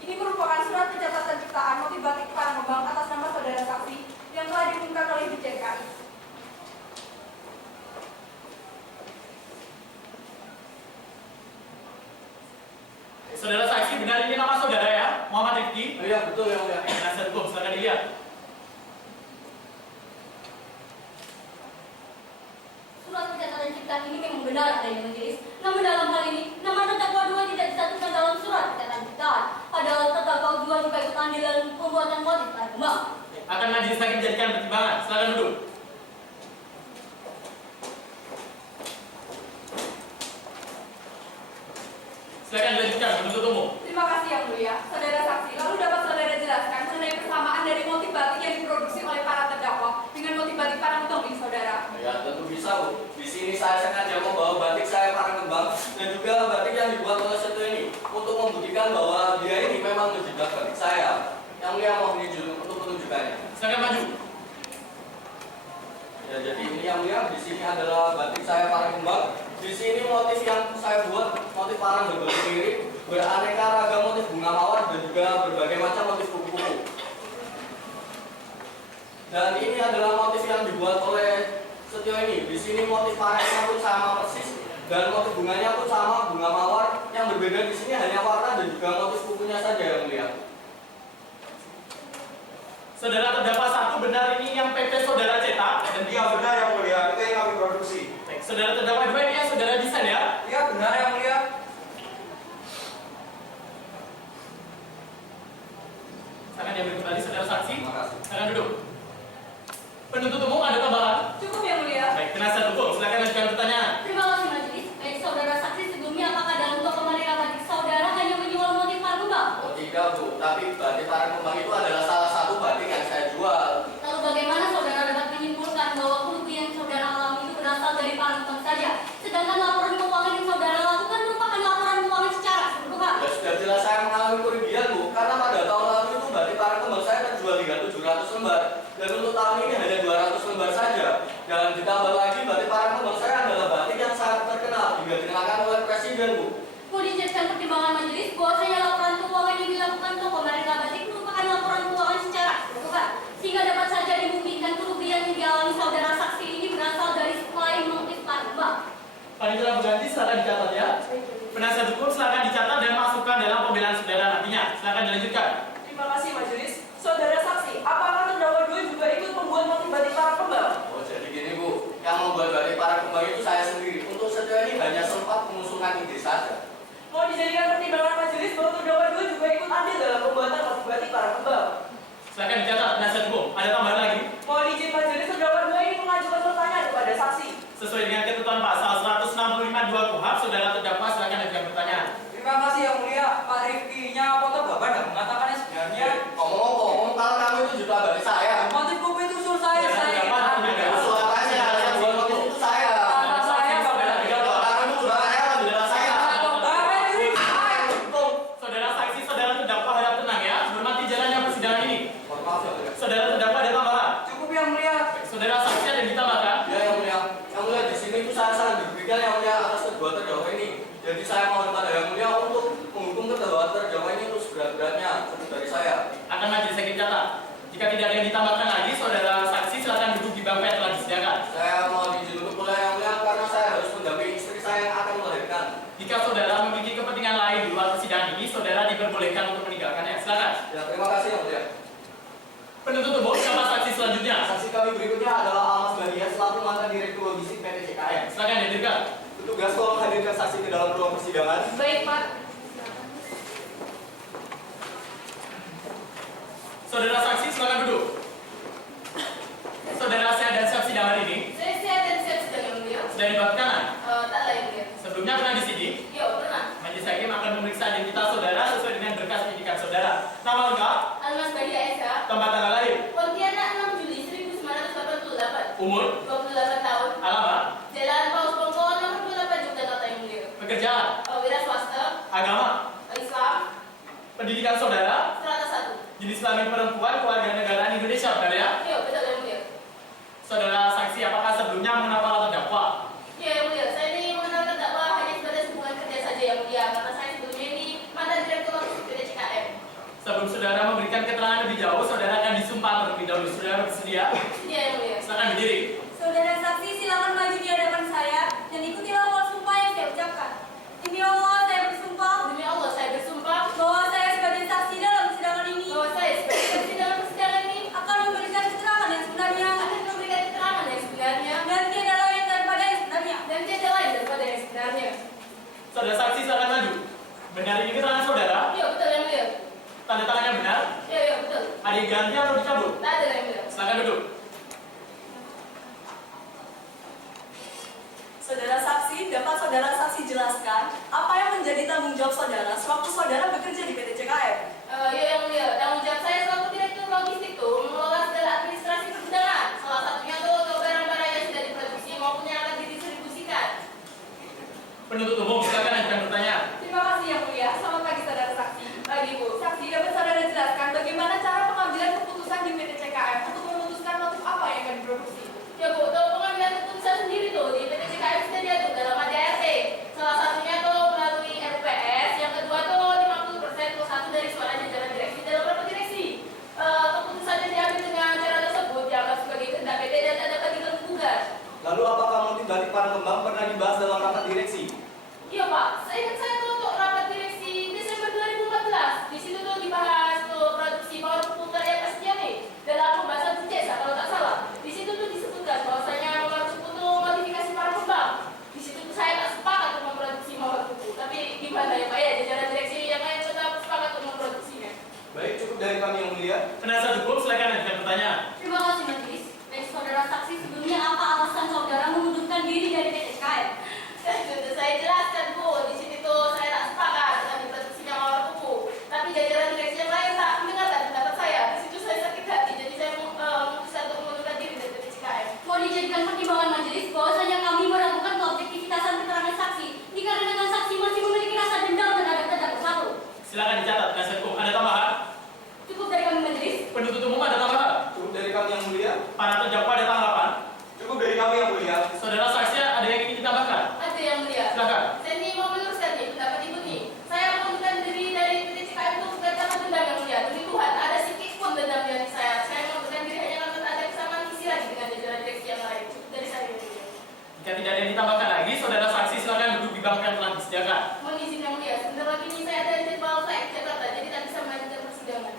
Ini merupakan surat pencatatan ciptaan motif batik Parangkumbang atas nama saudara saksi yang telah diumumkan oleh DJNKI. Saudara saksi, benar ini nama saudara ya? Muhammad Rifki. Oh, iya, betul yang mulia. Penasihat hukum, silakan dilihat. Surat pencatatan ciptaan ini memang benar adanya majelis. Namun dalam hal ini, nama terdakwa dua tidak disatukan dalam surat pencatatan ciptaan. Padahal terdakwa dua juga ikut andil dalam pembuatan motif Parangkumbang. Akan majelis hakim jadikan pertimbangan. Silakan duduk. Silakan dilanjutkan, penuntut umum. Terima kasih yang mulia, saudara saksi. Lalu dapat saudara jelaskan mengenai persamaan dari motif batik yang diproduksi oleh para terdakwa dengan motif batik Parangkumbang ini, saudara? Ya, tentu bisa, Bu. Di sini saya sengaja membawa batik saya Parangkumbang dan juga batik yang dibuat oleh Seto ini untuk membuktikan bahwa dia ini memang menjidak batik saya. Yang mulia mohon izin untuk menunjukkannya. Silakan maju. Ya, jadi ini yang mulia, di sini adalah batik saya Parangkumbang. Di sini motif yang saya buat, motif parang berbentuk mirip, beraneka ragam motif bunga mawar dan juga berbagai macam motif kupu-kupu. Dan ini adalah motif yang dibuat oleh Setio ini. Di sini motif parangnya pun sama persis dan motif bunganya pun sama, bunga mawar. Yang berbeda di sini hanya warna dan juga motif kukunya saja yang mulia. Saudara terdakwa satu, benar ini yang PP saudara cetak? Dan dia benar yang mulia, itu yang kami produksi. Baik, saudara terdakwa dua ini yang saudara desain ya? Iya benar yang mulia. Silakan diambil kembali saudara saksi. Terima kasih. Silakan duduk. Penuntut umum ada tambahan? Cukup yang mulia. Baik, penasihat hukum, silakan lanjutkan pertanyaan. Terima kasih majelis. Baik, saudara saksi, sebelumnya apakah dalam toko mereka batik saudara hanya menjual motif Parangkumbang? Oh tidak, Bu, tapi batik Parangkumbang itu adalah salah satu batik yang saya jual. Lalu bagaimana saudara dapat menyimpulkan bahwa kerugian yang saudara alami itu berasal dari Parangkumbang saja, sedangkan laporan keuangan yang saudara lakukan merupakan laporan keuangan secara keseluruhan? Ya sudah jelas saya mengalami kerugian, Bu, karena pada tahun lalu itu batik Parangkumbang saya terjual hingga 700 lembar. Dan untuk tahun ini hanya 200 lembar saja. Dan ditambah lagi batik Parangkumbang saya adalah batik yang sangat terkenal hingga dikenakan oleh Presiden, Bu. Mau dijadikan pertimbangan majelis bahwasanya laporan keuangan yang dilakukan toko mereka batik merupakan laporan keuangan secara keseluruhan, sehingga dapat saja dimungkinkan kerugian yang dialami saudara saksi ini berasal dari selain motif Parangkumbang. Panitia pengganti silakan dicatat ya. Penasihat hukum silakan dicatat dan masukkan dalam pembelaan saudara nantinya. Silakan dilanjutkan. Terima kasih majelis. Saudara saksi, apakah terdakwa dua juga ikut membuat motif batik Parangkumbang? Oh jadi gini, Bu, yang membuat batik Parangkumbang itu saya sendiri. Untuk Setio ini hanya sempat mengusulkan ide saja. Mau dijadikan pertimbangan majelis bahwa terdakwa dua juga ikut andil dalam pembuatan motif batik Parangkumbang? Silakan dicatat penasihat hukum. Ada tambahan lagi? Mohon izin majelis, terdakwa dua ini mengajukan pertanyaan kepada saksi. Sesuai dengan ketentuan pasal 165(2) KUHP, saudara terdakwa silakan ajukan pertanyaan. Terima kasih yang mulia. Pak Rifki-nya foto Bapak dan mengatakannya sebenarnya Ngomong-ngomong, kalau kamu itu juta batik saya. motif kupu itu usul saya. Ya, Saya Bapak, ingin tidak ambil. Usul apa sih? Yang buat motif itu saya. Tanpa saya Bapak. Kalau kamu itu juta saya, bendera saya. Bapak ini. Saudara saksi, saudara terdakwa harap tenang ya. Hormati jalannya persidangan ini. Mohon maaf ya, mulia. Saudara terdakwa ada tambahan? Cukup yang mulia. Baik, saudara saksi ada yang ditambahkan? Ya yang mulia, di sini itu saya sangat dirugikan yang mulia atas kedua terdakwa ini. Jadi saya mohon pada yang mulia untuk menghukum kedua terdakwa ini untuk seberat-beratnya dari saya. Akan majelis hakim catat. Jika tidak ada yang ditambahkan lagi, saudara saksi silakan duduk di bangku yang telah disediakan. Saya mohon izin untuk mulai yang mulia karena saya harus mendampingi istri saya yang akan melahirkan. Jika saudara memiliki kepentingan lain di luar persidangan ini, saudara diperbolehkan untuk meninggalkannya. Silakan. Ya terima kasih yang mulia. Penuntut umum, siapa saksi selanjutnya? Saksi kami berikutnya adalah Almas Badia selaku mantan Direktur Logistik PT CKM. Silakan dihadirkan. Petugas tolong hadirkan saksi ke dalam ruang persidangan. Baik, Pak. Saudara saksi silakan duduk. Saudara sehat dan siap sidangan ini Saya sehat dan siap sedang yang mulia. sudah di bab kanan. Tak lain mulia. Sebelumnya pernah disidik. Yo, pernah. Majelis hakim akan memeriksa identitas saudara sesuai dengan berkas penyidikan saudara. Nama lengkap, Agama, Islam, pendidikan saudara, strata 1. jenis kelamin perempuan, kewarganegaraan Indonesia, benar ya? Iya, betul yang mulia. Saudara saksi, apakah sebelumnya mengenal para terdakwa? Iya yang mulia, saya ini mengenal terdakwa hanya sebatas hubungan kerja saja yang mulia, karena saya sebelumnya ini mantan direktur logistik PT CKM. Sebelum saudara memberikan keterangan lebih jauh, saudara akan disumpah terlebih dahulu. Saudara bersedia? Iya yang mulia. Silakan berdiri. Saudara saksi silakan maju di hadapan saya dan ikutilah awal sumpah yang saya ucapkan. Demi Allah saya bersumpah Demi Allah saya bersumpah bahwa saya sebagai saksi dalam persidangan ini bahwa saya sebagai saksi dalam persidangan ini akan memberikan keterangan yang sebenarnya akan memberikan keterangan yang sebenarnya dan tiada lain daripada yang sebenarnya. dan tiada lain daripada yang sebenarnya. Saudara saksi silakan maju. Benar ini keterangan saudara? Iya betul yang mulia. Tanda tangannya benar? Iya iya betul. Ada yang ganti atau dicabut? Tak ada yang mulia. Silakan duduk. Saudara saksi, dapat saudara saksi jelaskan apa yang menjadi tanggung jawab saudara sewaktu saudara bekerja di PT CKM? Iya yang mulia, tanggung jawab saya selaku direktur logistik tuh mengelola segala administrasi pergudangan. Salah satunya tuh untuk barang-barang yang sudah diproduksi maupun yang akan didistribusikan. Penuntut umum silakan ajukan pertanyaan. Terima kasih yang mulia. Selamat pagi saudara saksi. Pagi Bu. Saksi dapat saudara jelaskan bagaimana cara pengambilan keputusan di PT CKM untuk memutuskan motif apa yang akan diproduksi? Ya Bu, tuh pengambilan keputusan sendiri tuh di PT CKM sudah diatur dalam ADART. Salah satunya tuh melalui RUPS, yang kedua tuh 50% plus 1 dari suara jajaran direksi dalam rapat direksi. Keputusannya diambil dengan cara tersebut dianggap sebagai kehendak PT dan tak dapat diganggu gugat. Lalu apakah motif dari para kembang pernah dibahas dalam rapat direksi? Iya Pak, seingat saya tuh untuk rapat direksi Desember 2014. Di situ tuh dibahas tuh produksi power pupuk karya Pastiani dalam pembahasan Jesa kalau tak salah. Di situ tuh disebutkan bahwasanya power pupuk tuh modifikasi para kembang. Di situ tuh saya tak sepakat untuk memproduksi power pupuk. Tapi gimana ya Pak ya, jajaran direksi yang lain tetap sepakat untuk memproduksinya. Baik, cukup dari kami yang mulia. Penasihat hukum silakan ajukan pertanyaan. Terima kasih majelis. Baik saudara saksi, sebelumnya apa alasan saudara mengundurkan diri dari PT CKM? Sudah saya jelaskan Bu, di sini tuh saya tak sepakat dengan diproduksinya power pupuk. Tapi jajaran direksi yang lain tak mendengarkan pendapat saya. Di situ saya sakit hati, jadi saya memutuskan untuk mengundurkan diri dari PT CKM. Mau dijadikan pertimbangan majelis bahwasanya kami meragukan keobjektifitasan keterangan saksi dikarenakan saksi masih memiliki rasa dendam terhadap terdakwa satu. Silakan dicatat penasihat hukum. Ada tambahan? Cukup dari kami majelis. Penuntut umum ada tambahan? Cukup dari kami yang mulia. Para terdakwa ada tanggapan? Cukup dari kami yang mulia. Saudara saksi ada yang ingin ditambahkan? Ada yang mulia. Silakan. Saya ini mau meluruskan nih pendapat ibu nih. Saya mengundurkan diri dari PT CKM itu bukan karena dendam yang mulia. Demi Tuhan, ada sedikit pun dendam dari saya. Saya mengundurkan diri hanya karena ada kesamaan visi lagi dengan jajaran direksi yang lain. Cukup dari saya yang mulia. Jika tidak ada yang ditambahkan lagi, saudara saksi silakan duduk di bangku yang telah disediakan. Mohon izin yang mulia. Sebentar lagi ini saya ada jadwal flight Jakarta, jadi tak bisa melanjutkan persidangan.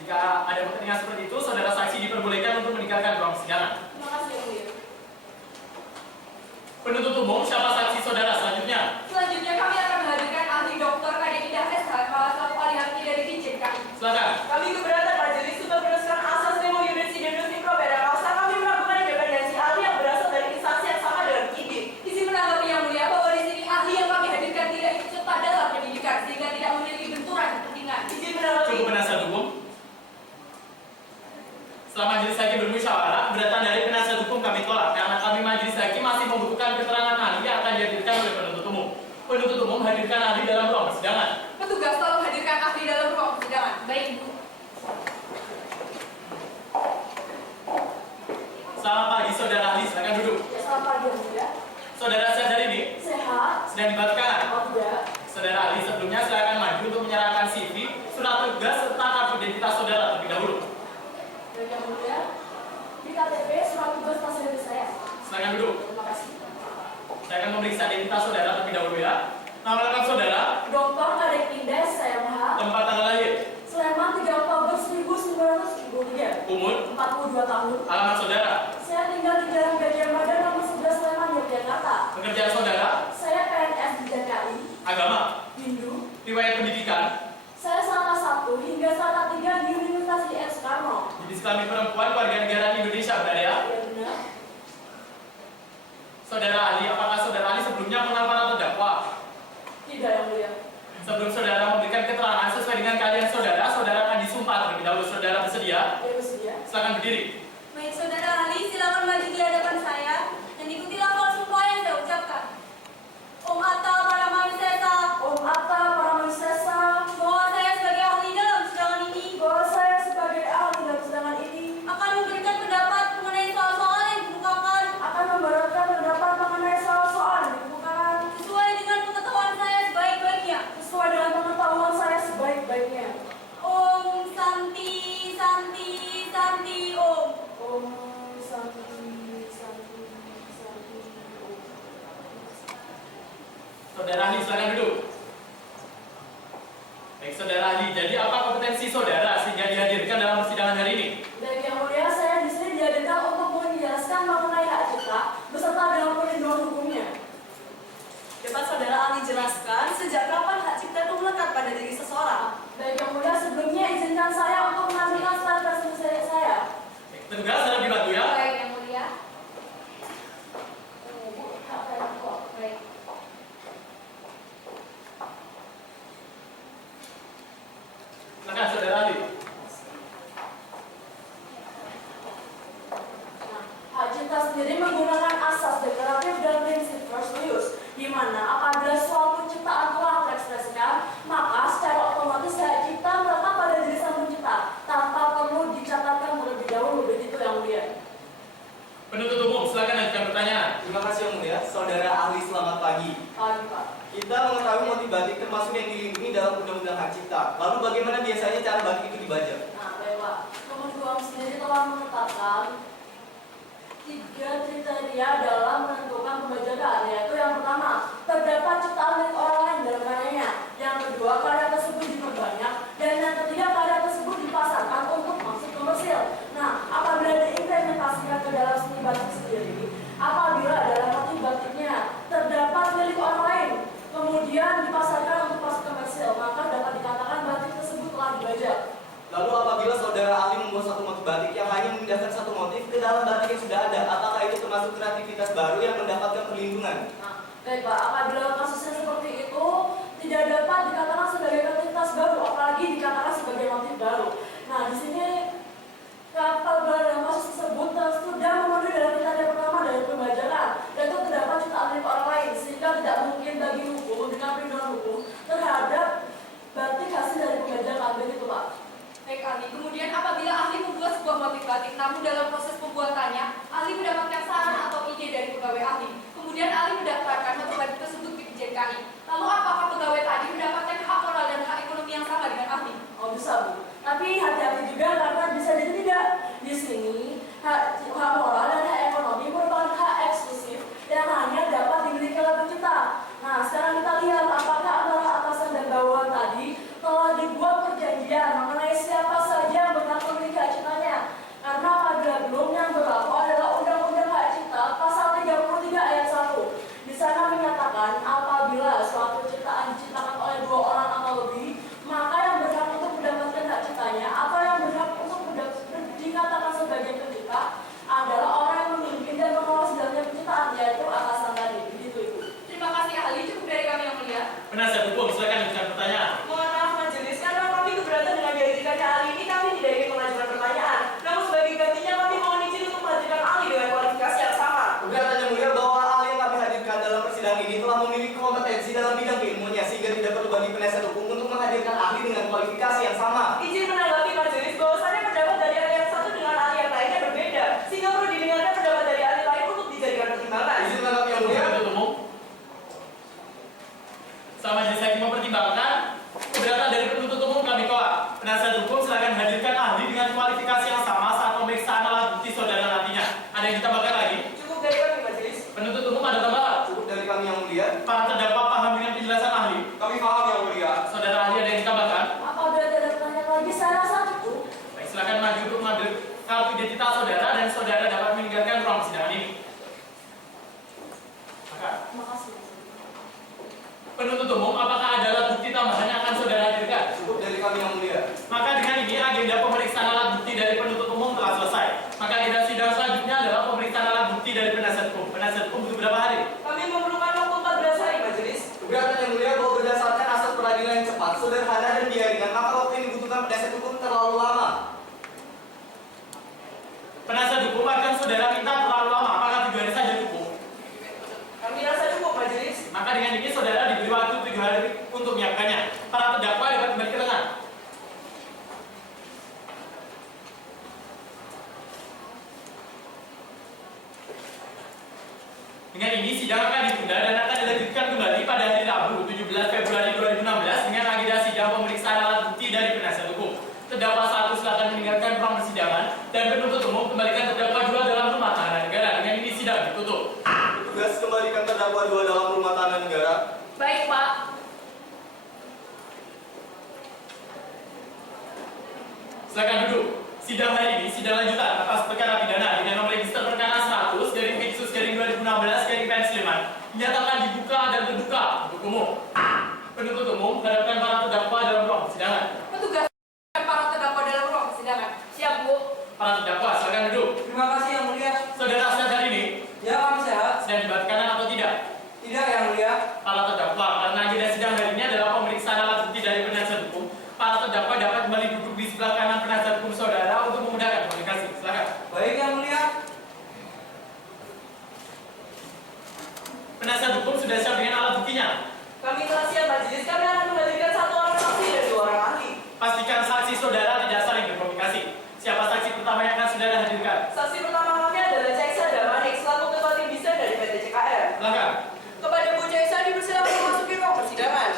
Jika ada pertanyaan seperti itu, saudara saksi diperbolehkan untuk meninggalkan ruang persidangan. Terima kasih yang mulia. Penuntut umum, siapa saksi saudara selanjutnya? Selanjutnya kami akan menghadirkan ahli dokter Kadek Indah SH, salah satu ahli hati dari Dijen kami. Silakan. Kami keberatan majelis untuk berdasarkan asas demo yudisi dan dosi probera karena kami melakukan independensi ahli yang berasal dari instansi yang sama dengan IDIN. Izin menanggapi yang mulia bahwa di sini ahli yang kami hadirkan tidak ikut serta dalam pendidikan sehingga tidak memiliki benturan kepentingan. Izin menanggapi. Cukup penasihat hukum. Setelah majelis hakim bermusyawarah, keberatan dari penasihat hukum kami tolak karena kami majelis hakim masih membutuhkan keterangan ahli yang akan dihadirkan oleh penuntut umum. Penuntut umum hadirkan ahli dalam ruang persidangan. Petugas tolong hadirkan ahli dalam ruang persidangan. Baik Bu. Selamat pagi saudara ahli, silakan duduk. Ya, selamat pagi yang mulia. Saudara sehat hari ini? Sehat. Sedang dibacakan? Oh tidak. Saudara ahli sebelumnya silakan maju untuk menyerahkan CV, surat tugas serta kartu identitas saudara terlebih dahulu. Dan yang mulia, di KTP surat tugas pasien saya. Silakan duduk. Terima kasih. Saya akan memeriksa identitas saudara terlebih dahulu ya. Nama lengkap saudara, Dr. Kadek Indah SMH, tempat tanggal lahir, Sleman 3 Oktober 1993, umur, 42 tahun. alamat saudara, Saya tinggal di Jalan Gajah Mada nomor 11 Sleman, Yogyakarta. pekerjaan saudara, Saya PNS di DKI, agama, Hindu. riwayat pendidikan, Saya Sarana 1 hingga Sarana 3 di Universitas IS Soekarno. jenis kelamin perempuan, warganegaraan Indonesia, benar ya? Ya benar. Saudara ahli, apakah saudara ahli sebelumnya mengenal para terdakwa? Tidak yang mulia. Sebelum saudara memberikan keterangan sesuai dengan keahlian saudara, saudara akan disumpah terlebih dahulu. Saudara bersedia? Ya bersedia. Silakan berdiri. Baik saudara ahli, silakan maju di hadapan saya dan ikutilah awal sumpah yang saya ucapkan. Om Atta Paramahwisesa, Om Atta Paramahwisesa, Saudara ahli, silakan duduk. Baik, saudara ahli, jadi apa kompetensi saudara sehingga dihadirkan dalam persidangan hari ini? Baik yang mulia, saya di sini dihadirkan untuk menjelaskan mengenai hak cipta beserta dengan perlindungan hukumnya. Dapat saudara ahli jelaskan sejak kapan hak cipta itu melekat pada diri seseorang? Baik yang mulia, sebelumnya izinkan saya untuk menampilkan slide presentasi saya. Baik, petugas harap dibantu ya. Baik yang mulia. Baik. Silakan saudara ahli. Nah, hak cipta sendiri menggunakan asas deklaratif dan prinsip first use, di mana apabila suatu ciptaan telah terekspresikan, maka secara otomatis hak cipta melekat pada diri sang pencipta tanpa perlu dicatatkan terlebih dahulu. Begitu yang mulia. Penuntut umum, silakan lanjutkan pertanyaan. Terima kasih yang mulia. Saudara ahli, selamat pagi. Pagi, Pak. Kita mengetahui motif batik termasuk yang dilindungi dalam Undang-Undang Hak Cipta. Lalu bagaimana biasanya cara batik itu dibajak? Nah, baik Pak. Kementerian sendiri telah menetapkan 3 kriteria dalam menentukan pembajakan, yaitu yang pertama, terdapat ciptaan milik orang lain dalam karyanya. Yang kedua, karya tersebut diperbanyak. Dan yang ketiga, karya tersebut dipasarkan untuk maksud komersil. Nah, apabila diimplementasikan ke dalam seni batik sendiri, apabila dalam motif batiknya terdapat milik orang lain, kemudian dipasarkan untuk maksud komersil, maka dapat dikatakan batik tersebut telah dibajak. Lalu apabila saudara ahli membuat satu motif batik yang hanya memindahkan satu motif ke dalam batik yang sudah ada, apakah itu termasuk kreativitas baru yang mendapatkan perlindungan? Nah, baik Pak, apabila kasusnya seperti itu tidak dapat dikatakan sebagai kreativitas baru, apalagi dikatakan sebagai motif baru. Nah, di sini apabila dalam kasus tersebut sudah memenuhi dalam kriteria pertama dari pembajakan, yaitu terdapat ciptaan milik orang lain, sehingga tidak mungkin bagi hukum dengan perlindungan hukum terhadap batik hasil dari pembajakan. Begitu Pak. Baik ahli, kemudian apabila ahli membuat sebuah motif batik, namun dalam proses pembuatannya, ahli mendapatkan saran atau ide dari pegawai ahli. Kemudian ahli mendaftarkan motif batik tersebut ke DJKI. Lalu apakah pegawai tadi mendapatkan hak moral dan hak ekonomi yang sama dengan ahli? Oh bisa Bu, tapi hati-hati juga karena bisa jadi tidak. Di sini hak moral dan hak ekonomi merupakan hak eksklusif yang hanya dapat dimiliki oleh pencipta. Nah sekarang kita lihat apakah antara atasan dan bawahan tadi telah dibuat perjanjian mengenai siapa saja yang berhak memiliki hak ciptanya. Karena apabila belum, yang berlaku adalah Undang-Undang Hak Cipta pasal 33 ayat 1. Di sana menyatakan apabila suatu ciptaan diciptakan oleh 2 orang atau lebih, maka yang berhak untuk mendapatkan hak ciptanya atau yang berhak untuk dikatakan sebagai pencipta adalah orang yang memimpin dan mengawas dalamnya penciptaan, yaitu atasan tadi. Begitu Ibu. Terima kasih ahli, cukup dari kami yang mulia. Penasihat hukum, silakan lanjutkan pertanyaan. Mohon maaf majelis, karena kami keberatan dengan dihadirkannya ahli ini, kami tidak ingin mengajukan pertanyaan. Namun sebagai gantinya kami mohon izin untuk menghadirkan ahli dengan kualifikasi yang sama. Keberatan yang mulia bahwa ahli yang kami hadirkan dalam persidangan ini telah memiliki kompetensi dalam bidang keilmuannya sehingga tidak perlu bagi penasihat hukum untuk menghadirkan ahli dengan kualifikasi yang sama. Izin menanggapi majelis bahwasannya pendapat dari ahli yang satu dengan ahli yang lainnya berbeda, sehingga perlu didengarkan pendapat dari ahli lain untuk dijadikan pertimbangan. Izin menanggapi yang mulia. Penuntut umum, sama majelis hakim mempertimbangkan keberatan dari penuntut umum kami tolak. Penasihat hukum silakan hadirkan ahli dengan kualifikasi yang sama saat pemeriksaan alat bukti saudara nantinya. Ada yang ditambahkan lagi? Cukup dari kami majelis. Penuntut umum ada tambahan? Cukup dari kami yang mulia. Para terdakwa paham dengan penjelasan ahli? Kami paham yang mulia. Saudara ahli ada yang ditambahkan? Apabila tidak pertanyaan lagi, saya rasa cukup. Baik, silakan maju untuk mengambil kartu identitas saudara dan saudara dapat meninggalkan ruang persidangan ini. Maka, Terima kasih. penuntut umum, apakah ada alat bukti tambahan yang akan saudara hadirkan? Cukup dari kami yang mulia. Maka dengan ini agenda pemeriksaan alat bukti dari penuntut umum telah selesai. Maka agenda sidang selanjutnya adalah pemeriksaan alat bukti dari penasihat hukum. Penasihat hukum butuh berapa hari? Kami memerlukan waktu 14 hari majelis. Keberatan yang mulia bahwa berdasarkan asas peradilan yang cepat, sederhana dan biaringan, maka waktu yang dibutuhkan penasihat hukum terlalu lama. Penasihat hukum akan saudara minta terlalu lama. Apakah 7 hari saja cukup? Kami rasa cukup majelis. Maka dengan ini saudara diberi waktu 7 hari untuk menyiapkannya. Para terdakwa dapat kembali ke lengan. Dengan ini sidang akan ditunda dan akan dilanjutkan kembali pada hari Rabu 17 Februari 2016 dengan agenda sidang pemeriksaan alat bukti dari penasihat hukum. Terdakwa 1 silakan meninggalkan ruang persidangan dan penuntut umum kembalikan terdakwa 2 dalam rumah tahanan negara. Dengan ini sidang ditutup. Tugas kembalikan terdakwa 2 dalam rumah tahanan negara. Baik, Pak. Silakan duduk. Sidang hari ini sidang lanjutan atas perkara pidana dengan nomor register perkara 100 garing Peksus garing 2016 garing PN Sleman dinyatakan dibuka dan terbuka untuk umum. Penuntut umum menghadapkan para terdakwa dalam ruang persidangan. Petugas para terdakwa dalam ruang persidangan. Siap, Bu. Para terdakwa silakan duduk. Terima kasih Yang Mulia. Saudara saat hari ini Ya, kami sehat. sedang dibuat kanan atau tidak? Tidak Yang Mulia. Para terdakwa karena agenda sidang hari ini adalah pemeriksaan alat bukti dari penasihat hukum. Para terdakwa dapat kembali duduk di sebelah kanan penasihat hukum saudara untuk memudahkan komunikasi. Silakan. Baik Yang Mulia. Penasihat hukum sudah siap dengan alat buktinya. Kami telah siap majelis. Kami akan menghadirkan 1 orang saksi dan 2 orang ahli. Pastikan saksi saudara tidak saling berkomunikasi. Siapa saksi pertama yang akan saudara hadirkan? Saksi pertama kami adalah Caisa Damanik selaku ketua tim desain dari PT CKR. Silakan. Kepada Bu Caisa dipersilakan memasuki ruang persidangan.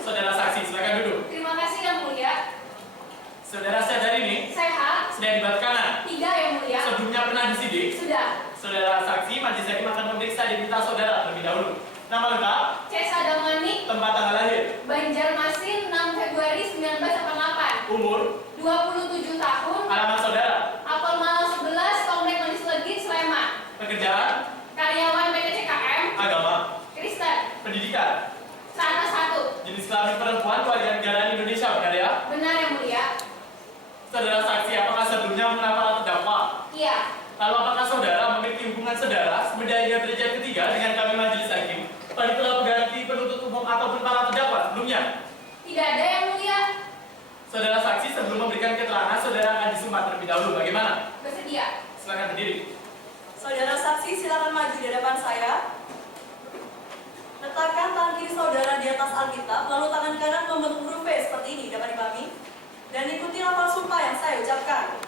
Saudara saksi silakan duduk. Terima kasih, Yang Mulia. Saudara saat hari ini Sehat? sedang dibuat kanan. Tidak, Yang Mulia. Sebelumnya pernah disidik. Sudah. Saudara saksi majelis hakim akan memeriksa identitas saudara terlebih dahulu. Nama lengkap, Caisa Damanik, tempat tanggal lahir, Banjarmasin, 6 Februari 1988. umur, 27 tahun. alamat saudara, Apel Malang 11, Komplek Manis Legit, Sleman. pekerjaan, Karyawan PT CKM, agama, Kristen. pendidikan, Sana 1. jenis kelamin perempuan, keluarga negaraan Indonesia, benar ya? Benar, Yang Mulia. Saudara saksi, apakah sebelumnya mengenal para terdakwa? Iya. Lalu apakah saudara memiliki hubungan saudara semenjak derajat ketiga dengan kami majelis hakim? Pada telah mengganti penuntut umum ataupun para terdakwa sebelumnya? Tidak ada, Yang Mulia. Saudara saksi sebelum memberikan keterangan, saudara akan disumpah terlebih dahulu. Bagaimana? Bersedia. Silakan berdiri. Saudara saksi silakan maju di hadapan saya. Letakkan tangan kiri saudara di atas Alkitab, lalu tangan kanan membentuk huruf V seperti ini, dapat dipahami? Dan ikuti lafal sumpah yang saya ucapkan.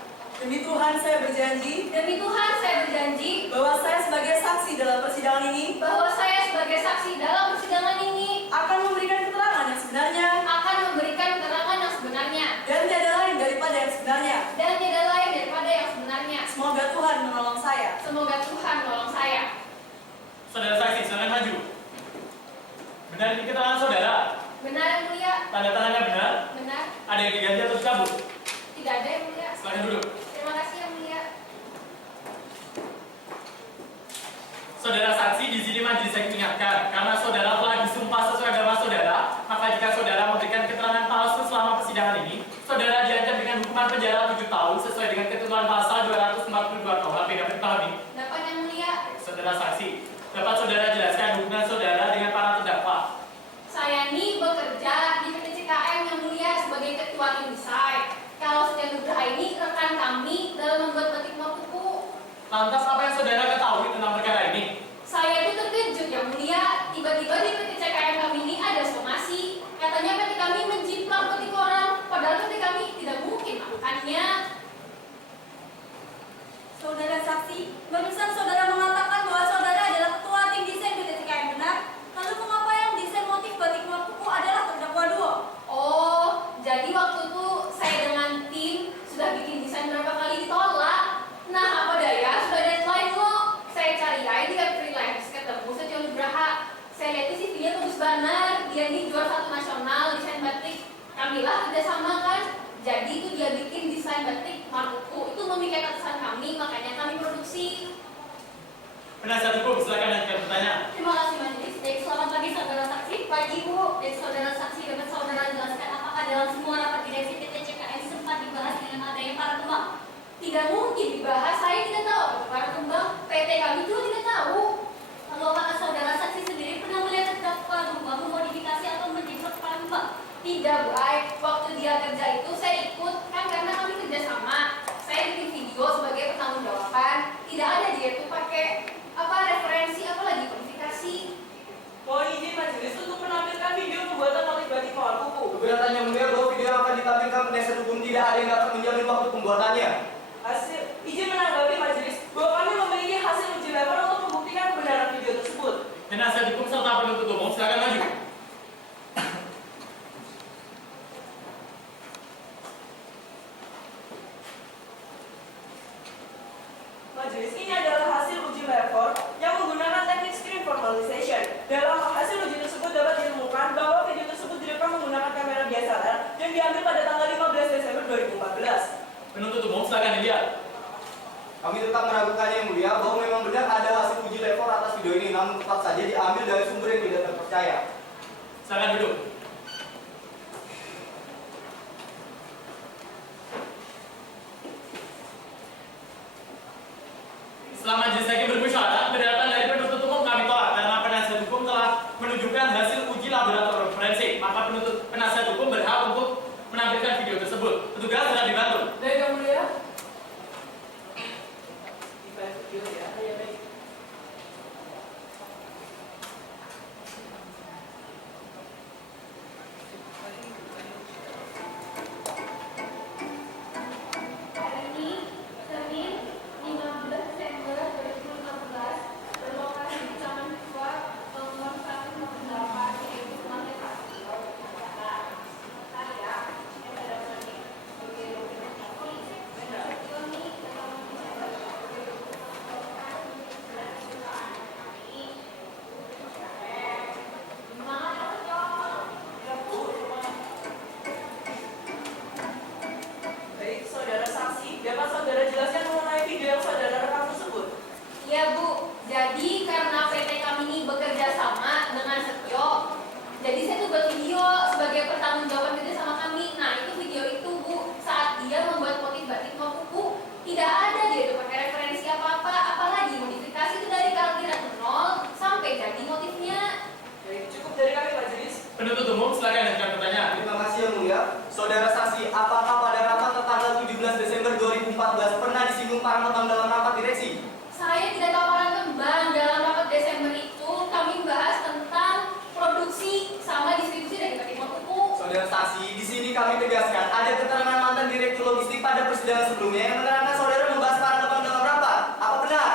Demi Tuhan saya berjanji Demi Tuhan saya berjanji bahwa saya sebagai saksi dalam persidangan ini bahwa saya sebagai saksi dalam persidangan ini akan memberikan keterangan yang sebenarnya akan memberikan keterangan yang sebenarnya dan tiada lain daripada yang sebenarnya. dan tidak lain daripada yang sebenarnya. Semoga Tuhan menolong saya. Semoga Tuhan menolong saya. Saudara saksi, silakan maju. Benar ini keterangan saudara? Benar, Yang Mulia? Tanda tangannya benar? Benar? Ada yang diganti atau dicabut? Tidak ada, Yang Mulia. Silakan duduk. Terima kasih, Yang Mulia. Saudara saksi, di sini majelis hakim ingatkan, karena saudara telah disumpah sesuai agama saudara, maka jika saudara memberikan keterangan palsu selama persidangan ini, saudara diancam dengan hukuman penjara 7 tahun sesuai dengan ketentuan pasal 242 KUHP. Dapat dipahami? Dapat, Yang Mulia. Saudara saksi, dapat saudara jelaskan hubungan saudara dengan para terdakwa? Saya ini bekerja di PT CKM, Yang Mulia, sebagai ketua tim desain. Kalau Setia Nugraha ini rekan kami dalam membuat batik buku. Lantas apa yang saudara ketahui tentang perkara ini? Saya itu terkejut, Yang Mulia. Tiba-tiba di PT CKM kami ini ada somasi. Katanya PT kami menjiplak batik orang, padahal PT kami tidak mungkin melakukannya. Saudara saksi, barusan saudara mengatakan bahwa saudara adalah ketua tim desain PT CKM, benar? Lalu mengapa yang desain motif batik luar kuku adalah terdakwa duo? Oh, jadi waktu itu saya dengan tim sudah bikin desain berapa kali ditolak. Nah, apa daya, sudah deadline loh. Saya cari aja di web freelance, ketemu Setia Nugraha. Saya lihat di CV-nya bagus banget. Dia ini juara 1 nasional desain batik. Kamilah kerjasama kan. Jadi itu dia bikin desain batik markuku. Itu memikat atasan kami, makanya kami produksi. Penasihat hukum, silakan lanjutkan pertanyaan. Terima kasih majelis. Baik, selamat pagi saudara saksi. Pagi Bu. Baik, saudara saksi, dapat saudara jelaskan apakah dalam semua rapat direksi PT CKM sempat dibahas dengan adanya para kembang? Tidak mungkin dibahas, saya tidak tahu apa para kembang. PT kami juga tidak tahu. Lalu apakah saudara saksi sendiri pernah melihat terdakwa berubah memodifikasi atau menjiplak para kembang? Tidak, baik. Waktu dia kerja itu saya ikut, kan karena kami kerja sama. Saya bikin video sebagai pertanggungjawaban. Tidak ada dia itu pakai apa referensi, apalagi kualifikasi. Mohon izin majelis untuk menampilkan video pembuatan motif batik mawar kuku. Keberatan Yang Mulia bahwa video yang akan ditampilkan penasihat hukum tidak ada yang dapat menjamin waktu pembuatannya. Hasil izin menanggapi majelis bahwa kami memiliki hasil uji level untuk membuktikan kebenaran video tersebut. Penasihat hukum serta penuntut umum, silakan maju. Majelis ini adalah hasil uji level yang menggunakan tetap meragukannya yang mulia bahwa memang benar ada hasil uji level atas video ini, namun tetap saja diambil dari sumber yang tidak terpercaya. Silakan duduk. Setelah majelis hakim bermusyawarah, berdasarkan dari penuntut umum kami tolak karena penasihat hukum telah menunjukkan hasil uji laboratorium forensik. Maka penasihat hukum berhak untuk menampilkan video tersebut. Petugas sudah dibantu. Baik yang mulia. Hari ini, Senin 15 Desember 2015, berlokasi di Taman Tua, Bangunan 168, yaitu Lantai Pasti. Saya, Hendra Sani, sebagai dokumentasi, Joni, dalam menjaga Baik, saudara saksi, dapat saudara jelaskan mengenai video yang saudara rekam tersebut? Iya Bu, jadi karena PT kami ini bekerja sama dengan Setio, jadi saya tuh buat video sebagai pertanggungjawaban kerja sama kami. Nah itu video itu Bu, saat dia membuat motif batik mau kuku, tidak ada dia tuh pakai referensi apa-apa, apalagi modifikasi itu dari kaliran nol sampai jadi motifnya. Baik, cukup dari kami majelis. Penuntut umum silakan ajukan pertanyaan. Terima kasih yang mulia. Saudara saksi, apakah pada rapat tertanggal 17 Desember 2014 pernah disinggung parameter dalam rapat direksi? Saya tidak tahu orang kembang dalam rapat Desember itu kami membahas tentang produksi sama distribusi dari batik mau kuku. Saudara saksi, di sini kami tegaskan ada keterangan mantan direktur logistik pada persidangan sebelumnya yang menerangkan saudara membahas parameter dalam rapat. Apa benar?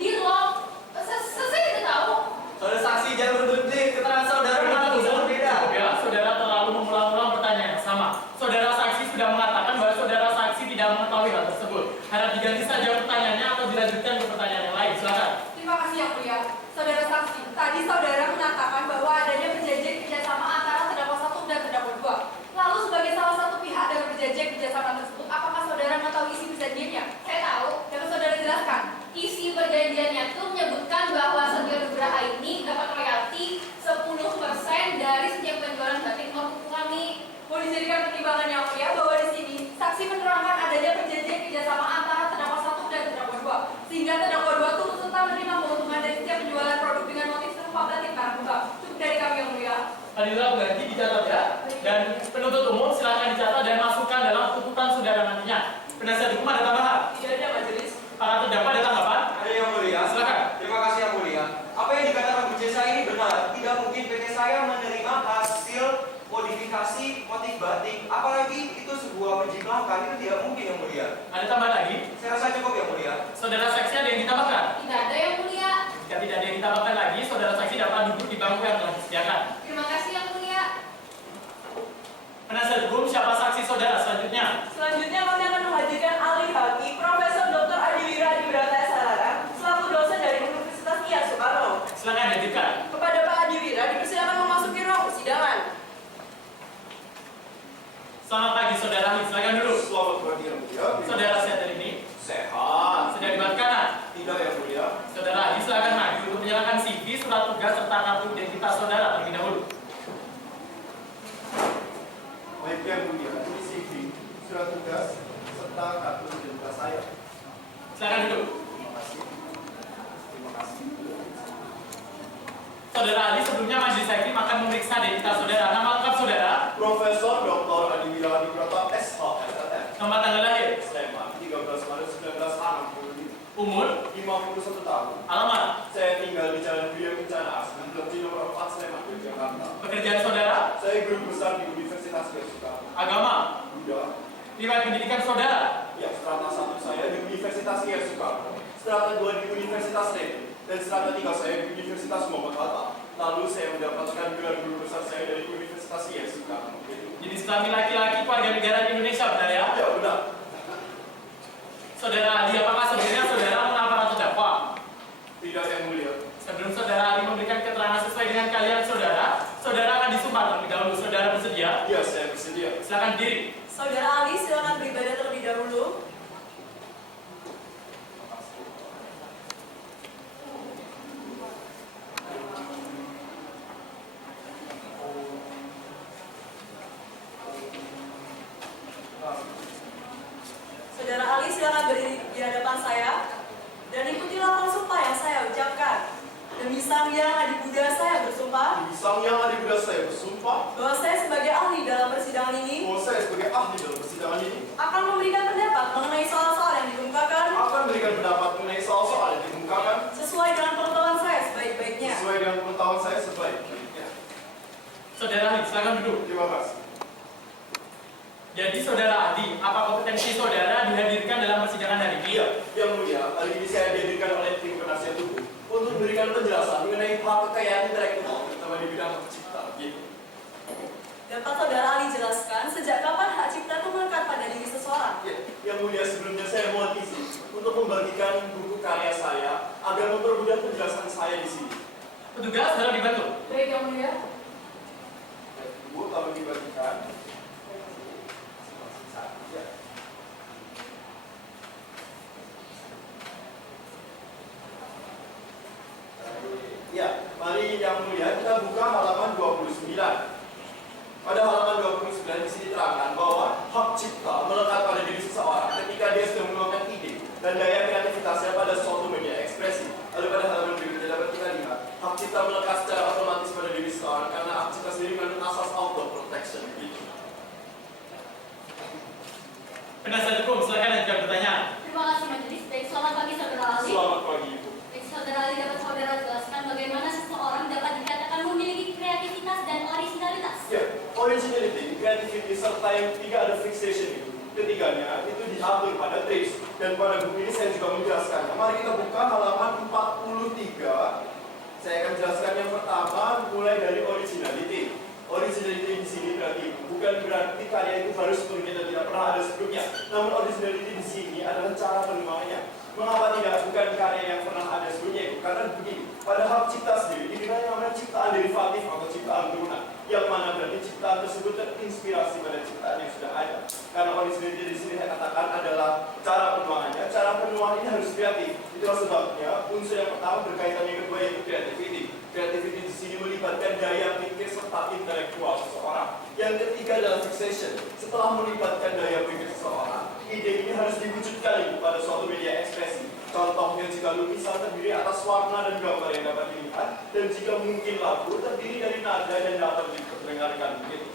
Di log, saya tidak tahu. Saudara saksi, jangan berbelit-belit. Keterangan saudara Penuntut memang bisa umum, berbeda. cukup ya, saudara terlalu mengulang-ulang pertanyaan yang sama. Saudara saksi sudah mengatakan bahwa saudara saksi tidak mengetahui hal tersebut. Harap diganti saja pertanyaannya atau dilanjutkan ke pertanyaan yang lain. Silakan. Terima kasih yang mulia. Saudara saksi, tadi saudara mengatakan bahwa adanya perjanjian kerjasama antara terdakwa 1 dan terdakwa 2. Lalu sebagai salah satu pihak dalam perjanjian kerjasama tersebut, apakah saudara mengetahui isi perjanjiannya? Saya tahu. Dapat saudara jelaskan? Isi perjanjiannya itu menyebutkan bahwa Setio Nugraha ini dapat royalti 10% dari setiap penjualan batik mau kuku kami. Boleh dijadikan pertimbangan yang mulia bahwa di sini saksi menerangkan adanya perjanjian kerjasama antara terdakwa 1 dan terdakwa 2, sehingga terdakwa 2 turut serta menerima keuntungan dari setiap penjualan produk dengan motif serupa batik barang bukam. Cukup dari kami yang mulia. Fadilah berarti dicatat ya. Dan penuntut umum silakan dicatat dan masukkan dalam tuntutan saudara nantinya. Penasihat hukum ada tambahan? Tidak ada majelis. Para terdakwa ada tanggapan? Ada yang mulia. Silakan. Terima kasih yang mulia. Apa yang dikatakan Bu Jesa ini benar. Tidak mungkin PT saya menerima hasil modifikasi motif batik. Apalagi itu sebuah penjiplakan. Itu tidak mungkin yang mulia. Ada tambahan lagi? Saya rasa cukup yang mulia. Saudara saksi ada yang ditambahkan? Tidak ada yang mulia. Jika tidak ada yang ditambahkan lagi, saudara saksi dapat duduk di bangku yang telah disediakan. Terima kasih yang mulia. Penasihat hukum, siapa saksi saudara selanjutnya? Selanjutnya kami akan menghadirkan ahli haki Profesor Dr. Adiwira Adibrata SLRM selaku dosen dari Universitas IAIN Soekarno. Silakan hadirkan. Kepada Pak Adiwira dipersilakan memasuki ruang persidangan. Selamat pagi saudara ahli, silakan duduk. Selamat pagi yang mulia. Saudara sehat hari ini? Sehat. Sudah dibuat kanan? Tidak yang mulia. Saudara ahli silakan maju untuk menyerahkan CV, surat tugas serta kartu identitas saudara terlebih dahulu. Baik yang mulia. Ini CV, surat tugas serta kartu identitas saya. Silakan duduk. Terima kasih. Terima kasih. Saudara ahli sebelumnya majelis hakim akan memeriksa identitas saudara. Nama lengkap saudara? Profesor Dr. Adiwira Adibrata SHSLM. Nomor tanggal lahir? Sleman, 13 Maret 1965. Umur? 51 tahun. Alamat? Saya tinggal di Jalan Buya Kencana, 9 nomor 4 Sleman, Yogyakarta. Pekerjaan saudara? Saya guru besar di Universitas Soekarno. Agama? Buddha. Riwayat pendidikan saudara? Ya, strata 1 saya di Universitas Soekarno, strata 2 di Universitas Leiden, dan strata 3 saya di Universitas Muhammad Hatta. Lalu saya mendapatkan gelar guru besar saya dari Universitas Soekarno. Jenis kelamin laki-laki warga negara Indonesia, benar ya? Ya, benar. Saudara ahli, apakah sebenarnya saudara mengenal para terdakwa? Tidak yang mulia. Sebelum saudara ahli memberikan keterangan sesuai dengan kalian saudara, saudara akan disumpah terlebih dahulu. Saudara bersedia? Ya, saya bersedia. Silakan diri. Saudara ahli silakan beribadah terlebih dahulu. Sang Yang Adipura saya bersumpah bahwa saya sebagai ahli dalam persidangan ini bahwa saya sebagai ahli dalam persidangan ini akan memberikan pendapat mengenai soal-soal yang dikemukakan akan memberikan pendapat mengenai soal-soal yang dikemukakan sesuai dengan pengetahuan saya sebaik-baiknya. sesuai dengan pengetahuan saya sebaik-baiknya. Saudara ahli, silakan duduk. Terima kasih. Jadi saudara ahli, apa kompetensi saudara dihadirkan dalam persidangan hari ini? Iya, yang mulia, hari ini saya dihadirkan oleh tim penasihat hukum untuk memberikan penjelasan mengenai hak kekayaan intelektual, terutama di bidang hak cipta. Gitu. Dapat saudara ahli jelaskan sejak kapan hak cipta itu melekat pada diri seseorang? Ya, yang mulia, sebelumnya saya mohon izin untuk membagikan buku karya saya agar mempermudah penjelasan saya di sini. Petugas harap dibantu. Baik yang mulia. Bu, kalau dibagikan. Ya. Ya, mari yang mulia kita buka halaman 29. Pada halaman 29 di sini terangkan bahwa hak cipta melekat pada diri seseorang ketika dia sedang meluangkan ide dan daya kreativitasnya pada suatu media ekspresi. Lalu pada halaman berikutnya dapat kita lihat hak cipta melekat secara otomatis pada diri seseorang karena hak cipta sendiri mengandung asas auto protection. Gitu. Penasihat hukum, silakan ajukan pertanyaan. Terima kasih majelis. Baik, selamat pagi saudara ahli. Selamat pagi, Ibu. Baik, saudara ahli, dapat saudara jelaskan bagaimana seseorang dapat dikatakan memiliki kreativitas dan originalitas? Ya, originality, creativity, serta yang ketiga ada fixation itu. Ketiganya itu diatur pada traits. Dan pada buku ini saya juga menjelaskannya. Mari kita buka halaman 43. Saya akan jelaskan yang pertama mulai dari originality. Originality di sini berarti bukan berarti karya itu baru sepenuhnya dan tidak pernah ada sebelumnya. Namun originality di sini adalah cara penulisannya. Mengapa tidak bukan karya yang pernah ada sebelumnya? Karena begini, pada hak cipta sendiri dikenal yang namanya ciptaan derivatif atau ciptaan turunan, yang mana berarti ciptaan tersebut terinspirasi pada ciptaan yang sudah ada. Karena originality di sini saya katakan adalah cara penulisannya. Cara penulisan ini harus kreatif. Itulah sebabnya unsur yang pertama berkaitan yang kedua yaitu creativity. Creativity di sini melibatkan daya pikir serta intelektual seseorang. Yang ketiga adalah fixation. Setelah melibatkan daya pikir seseorang, ide ini harus diwujudkan pada suatu media ekspresi. Contohnya jika lukisan terdiri atas warna dan gambar yang dapat dilihat, dan jika mungkin lagu terdiri dari nada dan dapat diperdengarkan begitu.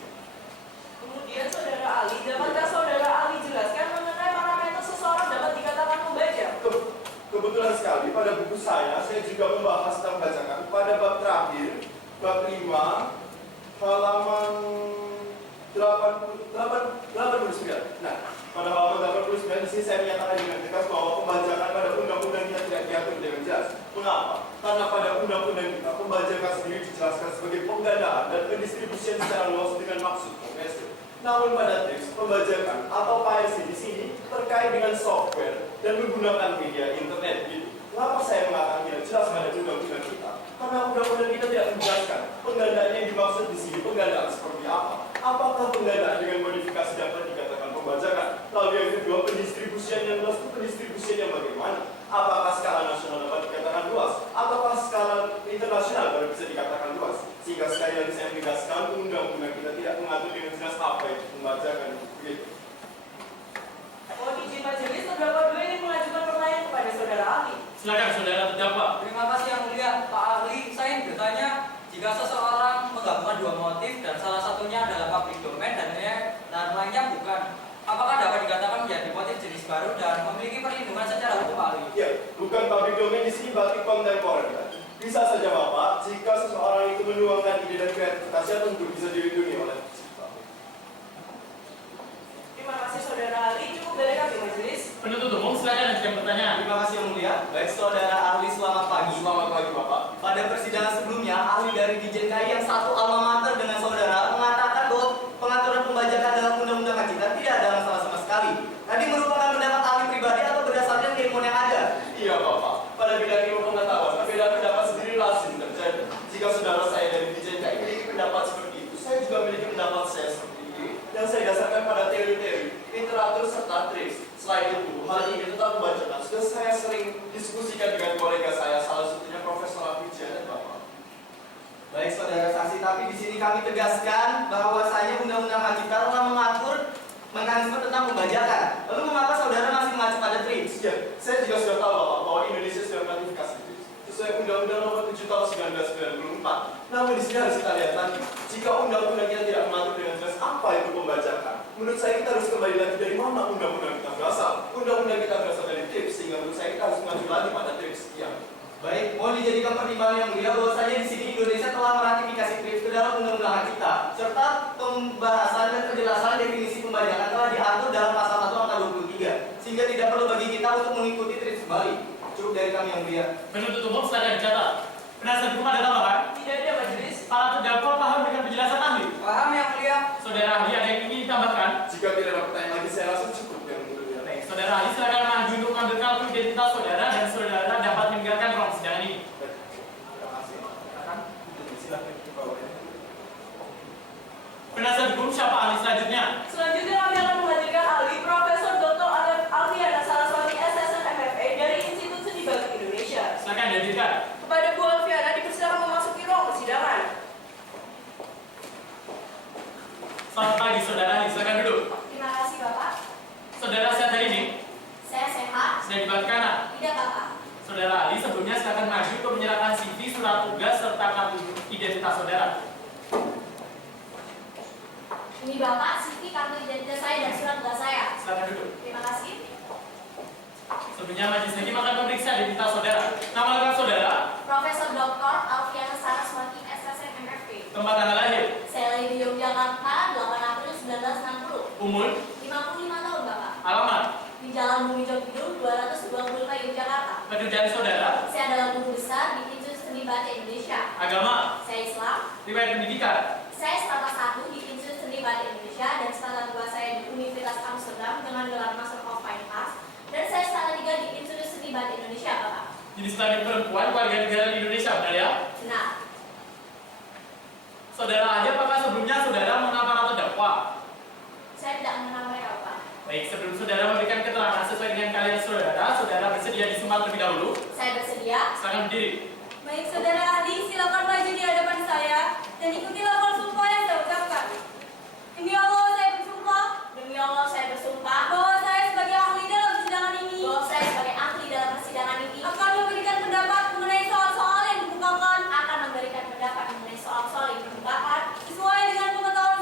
Kemudian saudara ahli, dapatkah saudara ahli jelaskan mengenai parameter seseorang dapat dikatakan membaca? Kebetulan sekali pada buku saya juga membahas tentang bacakan pada bab terakhir, bab 5, halaman 89. Nah, pada halaman 89 di sini saya menyatakan dengan tegas bahwa pembajakan pada undang-undang kita tidak diatur dengan jelas. Mengapa? Karena pada undang-undang kita pembajakan sendiri dijelaskan sebagai penggandaan dan pendistribusian secara luas dengan maksud komersil. Namun pada teks pembajakan atau piracy di sini terkait dengan software dan menggunakan media internet gitu. Kenapa saya mengatakan tidak jelas pada undang-undang kita? Karena undang-undang kita tidak menjelaskan penggandaan yang dimaksud di sini penggandaan seperti apa. Apakah penggandaan dengan modifikasi dapat dikatakan pembajakan? Lalu yang kedua pendistribusian yang luas itu pendistribusian yang bagaimana? Apakah skala nasional dapat dikatakan luas? Ataukah skala internasional baru bisa dikatakan luas? Sehingga sekali lagi saya menegaskan undang-undang kita tidak mengatur dengan jelas apa itu pembajakan begitu. Mohon izin majelis, saudara berdua ingin mengajukan pertanyaan kepada saudara ahli. Silakan saudara terdakwa. Terima kasih yang mulia, Pak ahli. Saya ingin bertanya, jika seseorang menggabungkan dua motif dan salah satunya adalah public domain dan lainnya bukan, apakah dapat dikatakan menjadi motif jenis baru dan memiliki perlindungan secara hukum, Pak ahli? Ya, bukan public domain di sini batik kontemporer. Ya. Bisa saja Bapak, jika seseorang itu menuangkan ide dan kreativitasnya tentu bisa dilindungi oleh cipta. Terima kasih saudara ahli, cukup dari kami majelis. Penuntut umum, silakan ajukan pertanyaan. Terima kasih yang mulia. Baik saudara ahli, selamat pagi. Selamat pagi Bapak. Pada persidangan sebelumnya, ahli dari DJKI yang satu alma mater dengan saudara mengatakan bahwa pengaturan pembajakan dalam undang-undang hak cipta tidak ada masalah sama sekali. Tadi merupakan pendapat ahli pribadi atau berdasarkan keilmuan yang ada? Iya Bapak, pada bidang ilmu pengetahuan, perbedaan pendapat sendiri lazim terjadi. Jika saudara saya dari DJKI memiliki pendapat seperti itu, saya juga memiliki pendapat saya seperti itu. Yang saya dasarkan pada teori-teori, literatur serta trace. Selain itu, hal ini tetap membacakan. Sudah saya sering diskusikan dengan kolega saya, salah satunya Profesor Abidja dan Bapak. Baik saudara saksi, tapi di sini kami tegaskan bahwasanya undang-undang hak cipta telah mengatur mekanisme tentang pembajakan. Lalu mengapa saudara masih mengacu pada TRIPS? Ya, saya juga sudah tahu Bapak bahwa Indonesia sudah meratifikasi TRIPS. Itu sesuai Undang-Undang Nomor 7 Tahun 1994. Namun di sini harus kita lihat lagi, jika undang-undang kita tidak mengatur dengan jelas apa itu pembajakan, menurut saya kita harus kembali lagi dari mana undang-undang kita berasal. Undang-undang kita berasal dari TRIPS, sehingga menurut saya kita harus mengacu lagi pada TRIPS. Ya. Baik, mohon dijadikan pertimbangan yang mulia bahwasanya di sini Indonesia telah meratifikasi TRIPS ke dalam undang-undangan kita, serta pembahasan dan penjelasan definisi pembajakan telah diatur dalam pasal 1 angka 23, sehingga tidak perlu bagi kita untuk mengikuti TRIPS kembali. Cukup dari kami yang mulia. Penuntut umum silakan dicatat. Penasihat hukum ada tambahan? Tidak ada majelis. Para terdakwa paham dengan penjelasan ahli? Paham yang mulia? Saudara ahli ada yang ingin ditambahkan? Jika tidak ada pertanyaan lagi, saya rasa cukup yang mulia. Baik, saudara ahli silakan maju untuk mengambil kartu identitas saudara dan saudara dapat meninggalkan ruang sidang ini. Terima kasih. Silakan ke bawah. Penasihat hukum siapa ahli selanjutnya? Selanjutnya kami akan menghadirkan ahli Profesor Dr. Alfiana Saraswati SSN MFA dari Institut Seni Batik Indonesia. Silakan dihadirkan. Kepada Bu Alfiana dipersilakan memasuki ruang persidangan. Selamat pagi saudara ahli, silakan duduk. Terima kasih Bapak. Saudara sehat hari ini? Saya sehat. Sudah dibuat kanan? Tidak Bapak. Saudara ahli sebelumnya silakan maju untuk menyerahkan CV, surat tugas, serta kartu identitas saudara. Ini Bapak, CV, kartu identitas saya dan surat tugas saya. Silakan duduk. Terima kasih. Sebelumnya majelis hakim akan memeriksa identitas saudara. Nama lengkap saudara? Profesor Dr. Alfiana Saraswati SSN MFA. Tempat tanggal lahir? Saya lahir di Yogyakarta 8 April 1960. Umur? 55 tahun Bapak. Alamat? Di Jalan Bumi Jogidul 225 Yogyakarta. Pekerjaan saudara? Saya adalah guru besar di Institut Seni Batik Indonesia. Agama? Saya Islam. Riwayat pendidikan? Saya strata 1 di Institut Seni Batik Indonesia dan strata 2 saya di Universitas Amsterdam dengan gelar Master of Fine Arts. Dan saya strata 3 di Institut Seni Batik Indonesia, Bapak. Jenis kelamin perempuan, warga negara di Indonesia, benar ya? Benar. Saudara ahli, apakah sebelumnya saudara mengenal para terdakwa? Saya tidak mengenal mereka, Bapak. Baik, sebelum saudara memberikan keterangan sesuai dengan kalian saudara, saudara bersedia disemat terlebih dahulu? Saya bersedia. Silakan berdiri. Baik, saudara ahli, silakan maju di hadapan saya dan ikuti lafal sumpah yang saya ucapkan. Demi Allah, saya bersumpah. Demi Allah, saya bersumpah bahwa saya sebagai ahli dalam persidangan ini, akan memberikan pendapat mengenai soal-soal yang dibukakan, sesuai dengan pengetahuan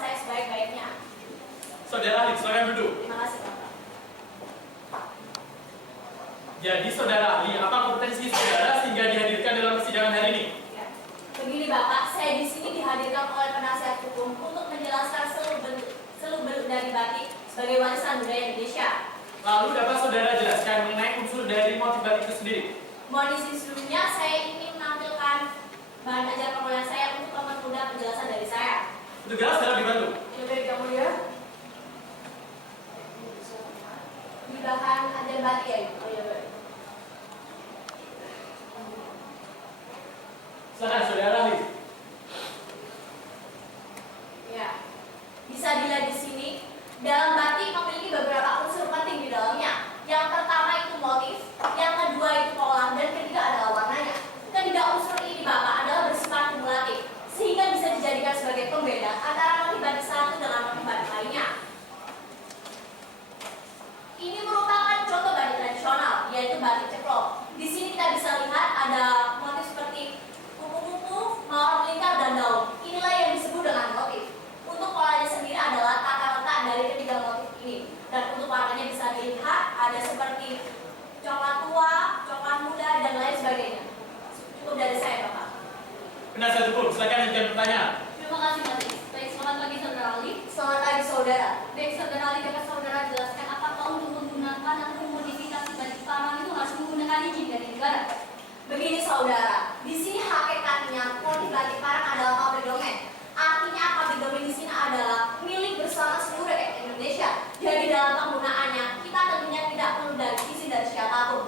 saya sebaik-baiknya. Saudara ahli, silakan duduk. Terima kasih, Bapak. Jadi saudara ahli, apa kompetensi saudara sehingga dihadirkan dalam persidangan hari ini? Ya. Begini Bapak, saya di sini dihadirkan oleh penasihat hukum untuk menjelaskan seluk-beluk dari batik sebagai warisan budaya Indonesia. Lalu dapat saudara jelaskan mengenai unsur dari motif batik itu sendiri? Mohon izin sebelumnya, saya ingin menampilkan bahan ajar perkuliahan saya untuk mempermudah penjelasan dari saya. Tugas dalam dibantu. Ya, baik yang mulia. Di bahan ajar batik ya, Ibu? Oh iya, baik. Silakan saudara ahli. Ya, bisa dilihat di sini, dalam batik memiliki beberapa unsur penting di dalamnya. Yang pertama itu motif, yang kedua itu pola, dan ketiga adalah warnanya. Ketiga unsur ini Bapak adalah bersifat kumulatif, sehingga bisa dijadikan sebagai pembeda antara motif batik satu dengan motif batik lainnya. Ini merupakan contoh batik tradisional, yaitu batik ceklok. Di sini kita bisa lihat ada motif seperti kupu-kupu, mawar melingkar, dan daun. Inilah yang disebut dengan motif. Untuk polanya sendiri adalah tata letak dari ketiga motif ini. Dan untuk warnanya bisa dilihat ada seperti coklat tua, coklat muda, dan lain sebagainya. Cukup dari saya, Bapak. Penasihat hukum, silakan lanjutkan pertanyaan. Terima kasih, Majelis. Baik, selamat pagi, Saudara Ali. Selamat pagi, Saudara. Baik, Saudara Ali, dapat Saudara jelaskan apakah untuk menggunakan atau memodifikasi batik parang itu harus menggunakan izin dari negara? Begini, Saudara. Di sini hakikatnya motif batik parang adalah pabrik domain. Artinya pabrik domain di sini adalah milik bersama seluruh rakyat Indonesia. Jadi dalam penggunaannya kita tentunya tidak perlu dari izin dari siapapun.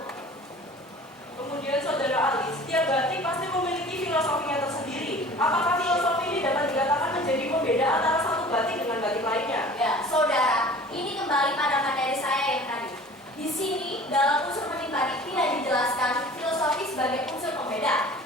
Kemudian saudara ahli, setiap batik pasti memiliki filosofinya tersendiri. Apakah filosofi ini dapat dikatakan menjadi pembeda antara satu batik dengan batik lainnya? Ya, Saudara, ini kembali pada materi saya yang tadi. Di sini dalam unsur penting batik tidak dijelaskan filosofi sebagai unsur pembeda.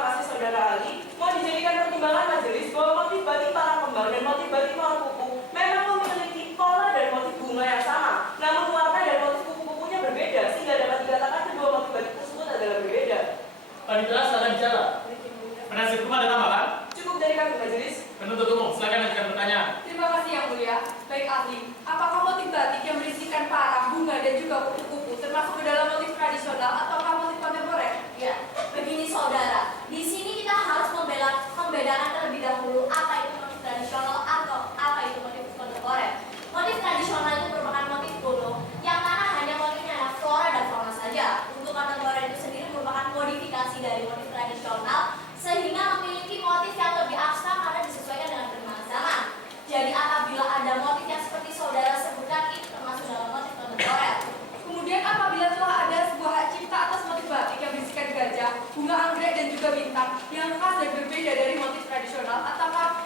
kasih saudara ahli. Mau dijadikan pertimbangan majelis bahwa motif batik para kembang dan motif batik para kuku memang memiliki pola dan motif bunga yang sama. Namun warna dan motif kuku-kukunya berbeda sehingga dapat dikatakan kedua motif batik tersebut adalah berbeda. Panitera silakan bicara. Penasihat hukum ada tambahan? Cukup dari kami majelis. Penuntut umum silakan ajukan pertanyaan. Terima kasih yang mulia. Baik ahli, apakah motif batik yang berisikan parang, bunga, dan juga kupu-kupu termasuk ke dalam motif tradisional ataukah motif kontemporer? Ya, begini saudara, di sini kita harus membedakan terlebih dahulu apa itu motif tradisional atau apa itu motif kontemporer. Motif tradisional itu merupakan motif kuno yang mana hanya motifnya adalah flora dan fauna saja. Untuk kontemporer itu sendiri merupakan modifikasi dari motif tradisional sehingga memiliki motif yang lebih abstrak karena disesuaikan dengan perkembangan zaman. Jadi apabila ada motif yang seperti saudara sebutkan itu termasuk dalam motif kontemporer. Kemudian apabila telah ada sebuah hak cipta atas motif batik yang berisikan gajah, bunga anggrek, dan juga bintang yang khas dan berbeda dari motif tradisional,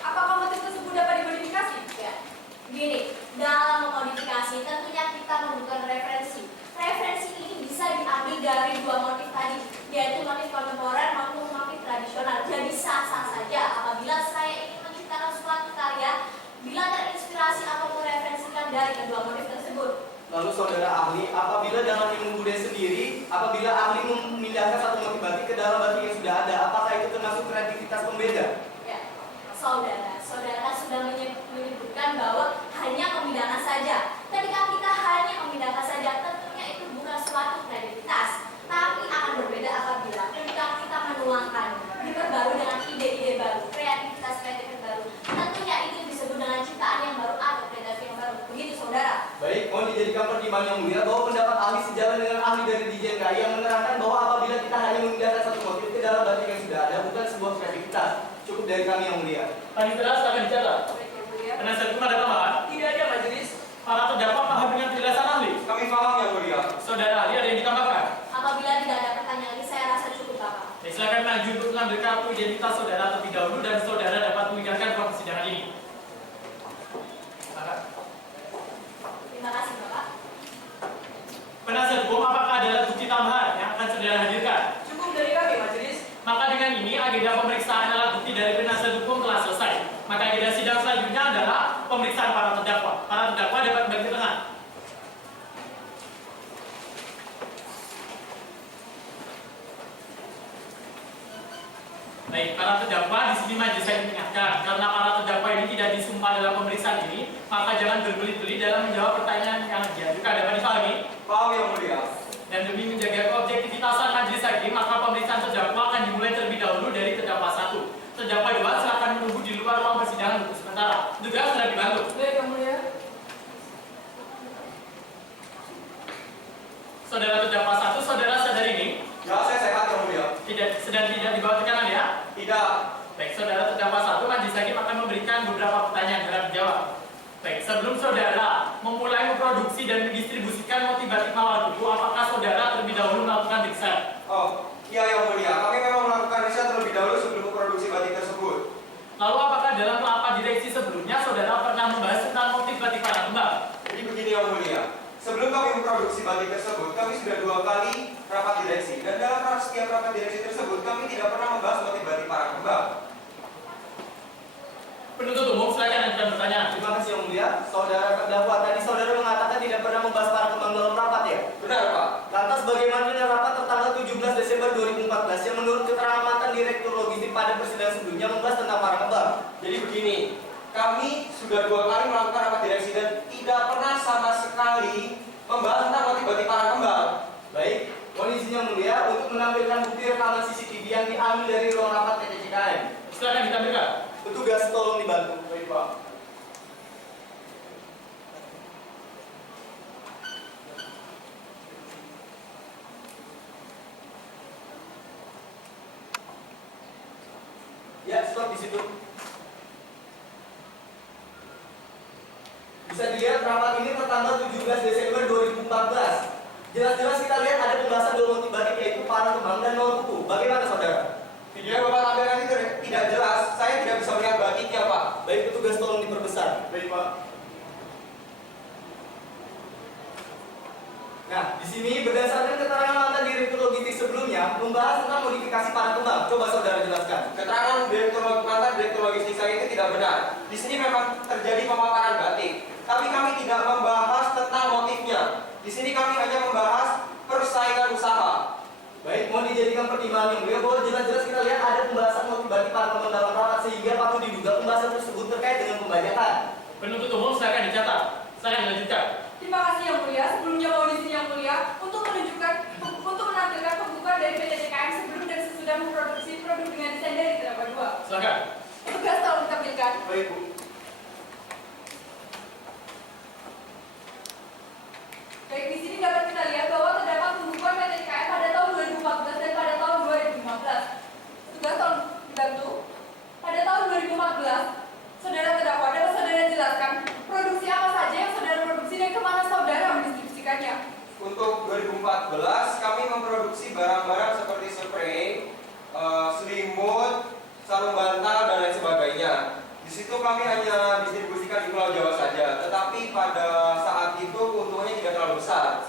apakah motif tersebut dapat dimodifikasi? Ya, begini, dalam memodifikasi tentunya kita membutuhkan referensi. Referensi ini bisa diambil dari dua motif tadi, yaitu motif kontemporer maupun motif tradisional. Jadi sah-sah saja apabila saya ingin menciptakan suatu karya bila terinspirasi atau mereferensikan dari kedua motif tersebut. Lalu saudara ahli, apabila dalam ilmu budaya sendiri, apabila ahli memindahkan satu motif batik ke dalam batik yang sudah ada, apakah itu termasuk kreativitas pembeda? Ya, saudara sudah menyebutkan bahwa hanya pemindahan saja. Ketika kita hanya memindahkan saja, tentunya itu bukan suatu kreativitas, tapi akan berbeda apabila ketika kita menuangkan, diperbarui dengan ide-ide baru, kreativitas baru. Tentunya itu disebut dengan ciptaan yang baru atau kreativitas yang baru. Begitu saudara. Baik, mohon dijadikan pertimbangan yang mulia bahwa pendapat ahli sejalan dengan ahli dari Dijen KAI yang menerangkan bahwa apabila kita hanya memindahkan satu motif ke dalam batik yang sudah ada, bukan sebuah kreativitas. Cukup dari kami yang mulia. Panitera silakan bicara. Baik yang mulia. Penasihat hukum ada tambahan? Tidak ada majelis. Para terdakwa paham dengan penjelasan ahli? Kami paham yang mulia. Saudara ahli ada yang ditambahkan? Apabila tidak ada pertanyaan lagi, saya rasa cukup Bapak. Silakan maju untuk mengambil kartu identitas saudara terlebih dahulu dan saudara dapat meninggalkan ruang persidangan ini. Silakan. Terima kasih Bapak. Penasihat hukum, apakah ada alat bukti tambahan yang akan saudara hadirkan? Cukup dari kami majelis. Maka dengan ini agenda pemeriksaan alat bukti dari penasihat hukum telah selesai. Maka agenda sidang selanjutnya adalah pemeriksaan para terdakwa. Para terdakwa dapat bagi tengah. Baik, para terdakwa di sini majelis saya ingatkan karena para terdakwa ini tidak disumpah dalam pemeriksaan ini, maka jangan berbelit-belit dalam menjawab pertanyaan yang diajukan. Dapat dipahami? Paham yang mulia. Dan demi menjaga keobjektivitasan majelis hakim, maka pemeriksaan terdakwa akan dimulai terlebih dahulu dari terdakwa 1. Terdakwa 2 silakan menunggu di luar ruang persidangan untuk sementara. Tugas sudah dibantu. Baik yang mulia. Saudara terdakwa 1, saudara sadar ini Ya, saya sehat yang mulia. sedang tidak di bawah tekanan ya? Tidak. Baik, saudara terdakwa 1, majelis hakim akan memberikan beberapa pertanyaan harap dijawab. Baik, sebelum saudara memulai memproduksi dan mendistribusikan motif batik mawar kuku, apakah saudara terlebih dahulu melakukan riset? Oh, iya yang mulia. Kami memang melakukan riset terlebih dahulu sebelum memproduksi batik tersebut. Lalu apakah dalam rapat direksi sebelumnya saudara pernah membahas tentang motif batik para kembang? Jadi begini yang mulia. Sebelum kami memproduksi batik tersebut, kami sudah 2 kali rapat direksi. Dan dalam setiap rapat direksi tersebut, kami tidak pernah membahas motif batik para kembang. Penuntut umum silakan ajukan pertanyaan. Terima kasih yang mulia. Saudara terdakwa, tadi saudara mengatakan tidak pernah membahas para kembang dalam rapat ya? Benar, Pak. Lantas bagaimana dengan rapat tertanggal 17 Desember 2014 yang menurut keterangan mantan Direktur Logistik pada persidangan sebelumnya membahas tentang para kembang? Jadi begini, kami sudah 2 kali melakukan rapat direksi dan tidak pernah sama sekali membahas tentang motif batik para kembang. Baik, mohon izin yang mulia untuk menampilkan bukti rekaman CCTV yang diambil dari ruang rapat PTCKM. Silakan ditampilkan. Petugas tolong dibantu. Baik, Pak. Ya, stop di situ. Bisa dilihat rapat ini tertanggal 17 Desember 2014. Jelas-jelas kita lihat ada pembahasan 2 motif batik yaitu para kembang dan mawar kuku. Bagaimana saudara? Video yang Bapak tampilkan itu tidak jelas. Saya tidak bisa melihat batiknya, Pak. Baik, petugas tolong diperbesar. Baik, Pak. Nah, di sini berdasarkan keterangan mantan Direktur Logistik sebelumnya, membahas tentang modifikasi para kembang. Coba saudara jelaskan. Keterangan direktur logistik saya itu tidak benar. Di sini memang terjadi pemaparan batik, tapi kami tidak membahas tentang motifnya. Di sini kami hanya membahas persaingan usaha. Baik, mau dijadikan pertimbangan yang mulia bahwa jelas-jelas kita lihat ada pembahasan motif batik para kembang dalam rapat sehingga patut diduga pembahasan tersebut terkait dengan pembajakan. Penuntut umum silakan dicatat. Silakan dilanjutkan. Terima kasih yang mulia. Sebelumnya mohon izin yang mulia untuk menampilkan pembukaan dari PT CKM sebelum dan sesudah memproduksi produk dengan desain dari terdapat 2. Silakan. Petugas tolong ditampilkan. Baik, Bu. Baik, di sini dapat kita lihat bahwa terdapat pembukuan PT CKM pada tahun 2014 dan pada tahun 2015. Petugas tolong dibantu. Pada tahun 2014, saudara terdakwa dapat saudara jelaskan produksi apa saja yang saudara produksi dan kemana saudara mendistribusikannya. Untuk 2014 kami memproduksi barang-barang seperti spray, selimut, sarung bantal dan lain sebagainya. Di situ kami hanya distribusikan di Pulau Jawa saja, tetapi pada saat itu keuntungannya tidak terlalu besar.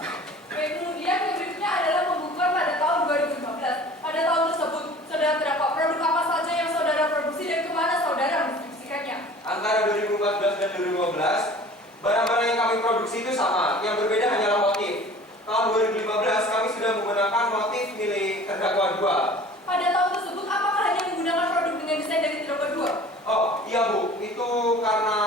Baik, kemudian yang berikutnya adalah pembukuan pada tahun 2015. Pada tahun tersebut, saudara terdakwa produk apa saja yang saudara produksi dan kemana saudara mendistribusikannya. Antara 2014 dan 2015, barang-barang yang kami produksi itu sama, yang berbeda hanyalah motif. Tahun 2015 kami sudah menggunakan motif milik terdakwa 2. Pada tahun tersebut, apakah hanya menggunakan produk dengan desain dari terdakwa 2? Oh iya Bu, itu karena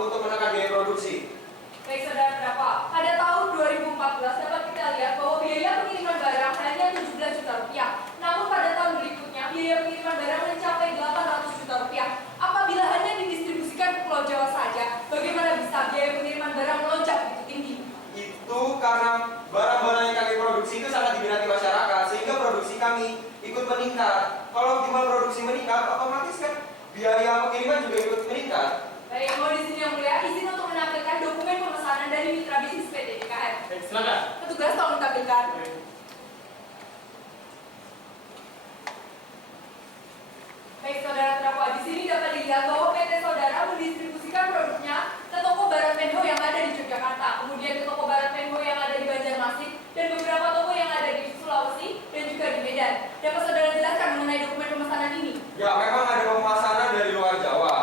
untuk menekan biaya produksi. Baik, saudara terdakwa, pada tahun 2014 dapat kita lihat bahwa biaya pengiriman barang hanya 17 juta rupiah. Namun pada tahun berikutnya, biaya pengiriman barang mencapai 800 juta rupiah. Apabila hanya didistribusikan ke Pulau Jawa saja, bagaimana bisa biaya pengiriman barang melonjak begitu tinggi? Itu karena barang-barang yang kami produksi itu sangat diminati masyarakat, sehingga produksi kami ikut meningkat. Kalau jumlah produksi meningkat, otomatis kan biaya pengiriman juga ikut meningkat. Baik, mohon izin yang mulia, izin untuk menampilkan dokumen pemesanan dari mitra bisnis PT DKM. Baik, silakan. Petugas tolong ditampilkan. Baik, saudara terdakwa, di sini dapat dilihat bahwa PT saudara mendistribusikan produknya ke toko Barat Menho yang ada di Yogyakarta, kemudian ke toko Barat Menho yang ada di Banjarmasin, dan beberapa toko yang ada di Sulawesi dan juga di Medan. Dapat saudara jelaskan mengenai dokumen pemesanan ini? Ya, memang ada pemesanan dari luar Jawa,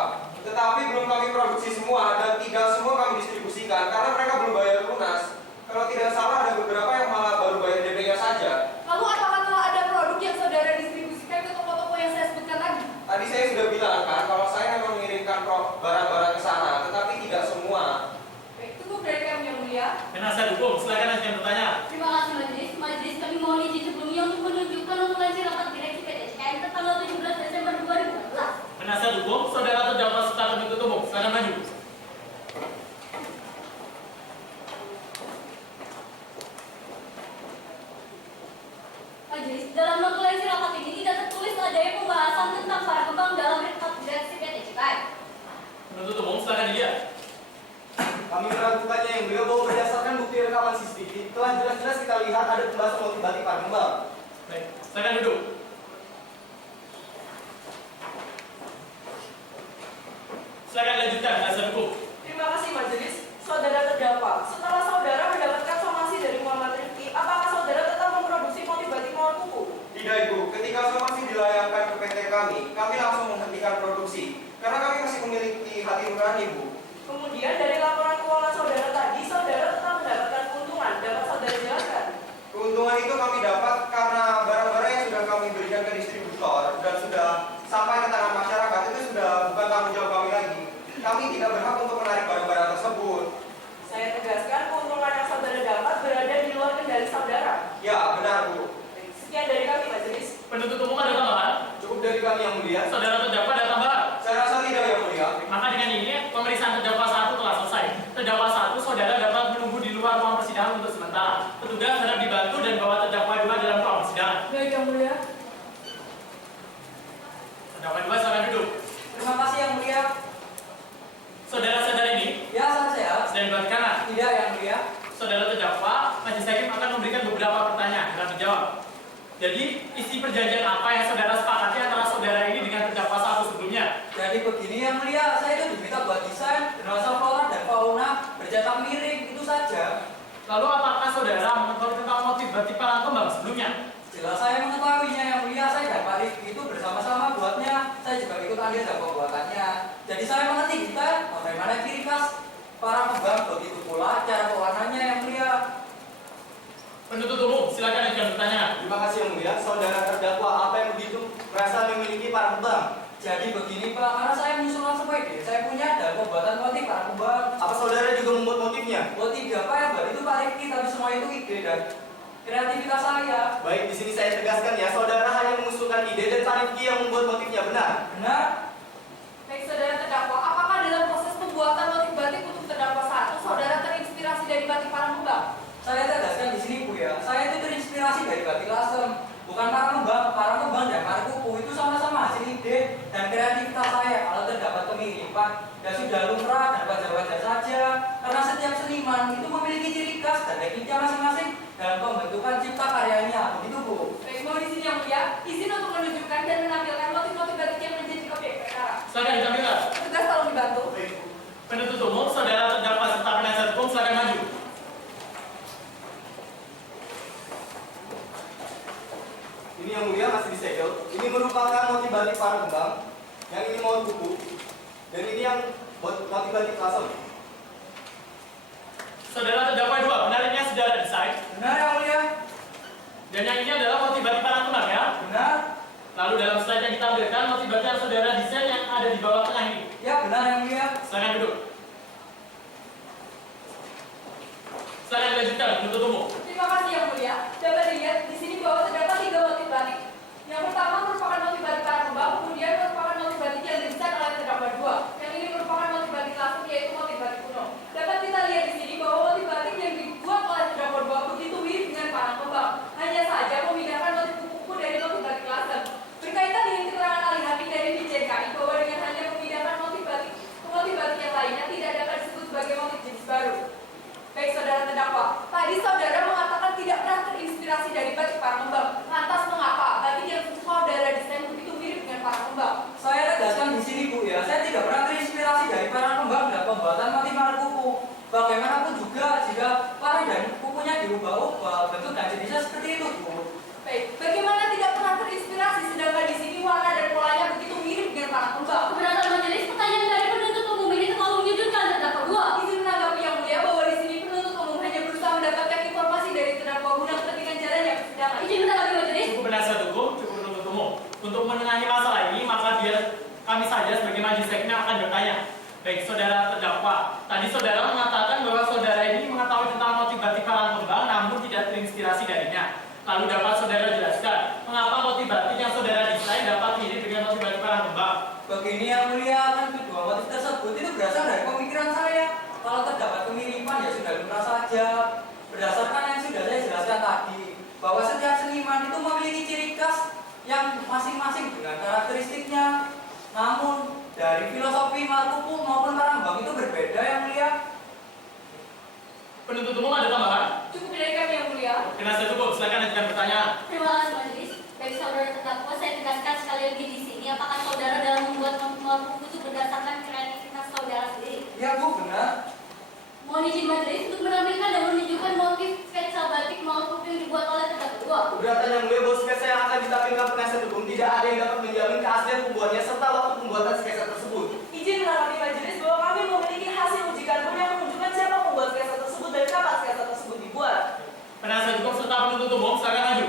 tetapi belum kami produksi semua dan tidak semua kami distribusikan karena mereka belum bayar lunas. Kalau tidak salah ada beberapa yang malah baru bayar DP-nya saja. Lalu apakah telah ada produk yang saudara distribusikan ke toko-toko yang saya sebutkan tadi? Tadi saya sudah bilang kan, kalau saya memang mengirimkan barang-barang ke sana, tetapi tidak semua. Baik, cukup dari kami yang mulia. Penasihat hukum, silakan lanjutkan pertanyaan. Terima kasih majelis. Majelis kami mohon izin sebelumnya untuk menunjukkan notulensi rapat direksi PT CKM tertanggal 17 Desember 2016. Penasihat hukum, saudara terdakwa serta penuntut umum, silakan maju. Majelis, dalam notulensi rapat ini tidak tertulis adanya pembahasan tentang para kembang dalam rapat direksi PT CKM. Penuntut umum, silakan dilihat. Kami meragukannya yang mulia bahwa berdasarkan bukti rekaman CCTV telah jelas-jelas kita lihat ada pembahasan motif batik para kembang. Baik, silakan duduk. Silakan lanjutkan penasihat hukum. Terima kasih majelis. Saudara terdakwa, setelah saudara mendapatkan somasi dari Muhammad Rifki, apakah saudara tetap memproduksi motif batik mawar kuku? Tidak Ibu, ketika somasi dilayangkan ke PT kami langsung menghentikan produksi karena kami masih memiliki hati nurani Bu. Kemudian dari laporan keuangan saudara tadi, saudara tetap mendapatkan keuntungan. Dapat saudara jelaskan? Keuntungan itu kami dapat karena barang-barang yang sudah kami berikan ke distributor dan sudah sampai ke tangan masyarakat itu sudah bukan tanggung jawab kami lagi. Kami tidak berhak untuk menarik barang-barang tersebut. Saya tegaskan keuntungan yang saudara dapat berada di luar kendali saudara. Ya, benar Bu. Sekian dari kami majelis. Penuntut umum ada tambahan? Cukup dari kami yang mulia. Saudara terdakwa ada tambahan? Saya rasa tidak yang mulia. Maka dengan ini, pemeriksaan terdakwa 1 telah selesai. Terdakwa 1, saudara dapat menunggu di luar ruang persidangan untuk sementara. Petugas harap dibantu dan bawa terdakwa 2 dalam ruang persidangan. Baik, yang mulia. Terdakwa 2, silakan duduk. Terima kasih yang mulia. Saudara-saudara ini, Ya, saat saya. sedang dibuat kanan. Tidak yang mulia. Saudara terdakwa, majelis hakim akan memberikan beberapa pertanyaan dan menjawab. Jadi, isi perjanjian apa yang saudara sepakati antara saudara ini dengan terdakwa 1 sebelumnya? Jadi begini yang mulia, saya itu diminta buat desain bernuansa flora dan fauna bercetak miring, itu saja. Lalu apakah saudara mengetahui tentang motif batik parang kembang sebelumnya? Jelas saya mengetahui mulia, saudara terdakwa apa yang begitu merasa memiliki para kembang? Jadi begini Pak, karena saya mengusulkan sebuah ide, saya punya ada pembuatan motif para kembang. Apa saudara juga membuat motifnya? Motif apa yang buat itu Pak Rifki, tapi semua itu ide dan kreativitas saya. Baik, di sini saya tegaskan ya, saudara hanya mengusulkan ide dan Pak Rifki yang membuat motifnya, benar? Benar? Baik saudara terdakwa, apakah dalam proses pembuatan motif batik untuk terdakwa 1, saudara terinspirasi dari batik Parangkumbang? Saya tegaskan di sini Bu ya, saya itu terinspirasi dari batik lasem. Bukan Parangkumbang dan Markupu itu sama-sama hasil ide dan kreativitas saya. Kalau terdapat kemiripan, ya sudah lumrah dan wajar-wajar saja. Karena setiap seniman itu memiliki ciri khas dan tekniknya masing-masing dalam pembentukan cipta karyanya. Begitu Bu. Baik, mohon izin yang mulia, izin untuk menunjukkan dan menampilkan motif-motif batik yang menjadi objek perkara. Silakan ditampilkan. Petugas tolong dibantu. Baik. Penuntut umum, saudara terdakwa serta penasihat hukum silakan maju. Ini yang mulia masih disegel. Ini merupakan motif batik para kembang. Yang ini mau kuku. Dan ini yang motif batik lasem. Saudara terdakwa 2, benarnya saudara desain. Benar yang mulia? Dan yang ini adalah motif batik Parangkumbang ya. Benar? Lalu dalam slide yang kita ambilkan, motif batik yang saudara desain yang ada di bawah tengah ini. Ya benar yang mulia. Silakan duduk. Silakan dilanjutkan, penuntut umum. Terima kasih yang mulia. Dapat dilihat di sini bahwa terdapat 3 motif batik. Yang pertama merupakan motif batik Parangkumbang, kemudian merupakan motif batik yang didesain oleh terdakwa 2. Yang ini merupakan motif batik lasem, yaitu motif batik kuno. Dapat kita lihat di sini bahwa motif batik yang dibuat oleh terdakwa 2 begitu mirip dengan Parangkumbang. Hanya saja memindahkan motif kuku-kuku dari motif batik lasem. Berkaitan dengan keterangan ahli hakim dari Ditjen KI bahwa dengan hanya memindahkan motif batik ke motif batik yang lainnya tidak dapat disebut sebagai motif jenis baru. Baik saudara terdakwa, tadi saudara mengatakan tidak pernah terinspirasi dari batik Parangkumbang. Lantas mengapa batik yang saudara desain begitu mirip dengan Parangkumbang? Saya tegaskan di sini Bu ya, saya tidak pernah terinspirasi dari Parangkumbang dalam pembuatan motif Markupu. Bagaimanapun juga jika parang dan kukunya diubah-ubah, bentuk dan jenisnya seperti itu Bu. Baik, bagaimana tidak pernah terinspirasi sedangkan di sini warna dan polanya begitu mirip dengan Parangkumbang? Keberatan majelis, pertanyaan dari penuntut umum ini terlalu menyudutkan terdakwa 2. Izin menanggapi yang mulia bahwa di sini penuntut umum hanya berusaha mendapatkan informasi dari terdakwa guna kepentingan jalannya persidangan. Izin menanggapi majelis. Cukup penasihat hukum, cukup penuntut umum. Untuk menengahi masalah ini, maka biar kami saja sebagai majelis hakim yang akan bertanya. Baik, saudara terdakwa. Tadi saudara mengatakan bahwa saudara ini mengetahui tentang motif batik Parangkumbang, namun tidak terinspirasi darinya. Lalu dapat saudara jelaskan, mengapa motif batik yang saudara desain dapat mirip dengan motif batik Parangkumbang? Begini yang mulia, kan kedua motif tersebut itu berasal dari pemikiran saya. Kalau terdapat kemiripan ya sudah lumrah saja. Berdasarkan yang sudah saya jelaskan tadi, bahwa setiap seniman itu memiliki ciri khas yang masing-masing dengan karakteristiknya. Namun dari filosofi Markupu maupun Parangkumbang itu berbeda yang mulia. Penuntut umum ada tambahan? Cukup dari kami yang mulia. Penasihat hukum, silakan ajukan pertanyaan. Terima kasih majelis. Baik saudara terdakwa, saya tegaskan sekali lagi di sini, apakah saudara dalam membuat motif itu berdasarkan kreativitas saudara sendiri? Ya Bu, benar. Mohon izin majelis untuk menampilkan dan menunjukkan motif sketsa batik maupun yang dibuat oleh terdakwa 2. Keberatan yang mulia bahwa sketsa yang akan ditampilkan penasihat hukum tidak ada yang dapat menjamin keaslian pembuatnya serta waktu pembuatan sketsa tersebut. Izin menanggapi majelis bahwa kami memiliki hasil uji karbon yang menunjukkan siapa pembuat sketsa tersebut dan kapan sketsa tersebut dibuat. Penasihat hukum serta penuntut umum, silakan maju.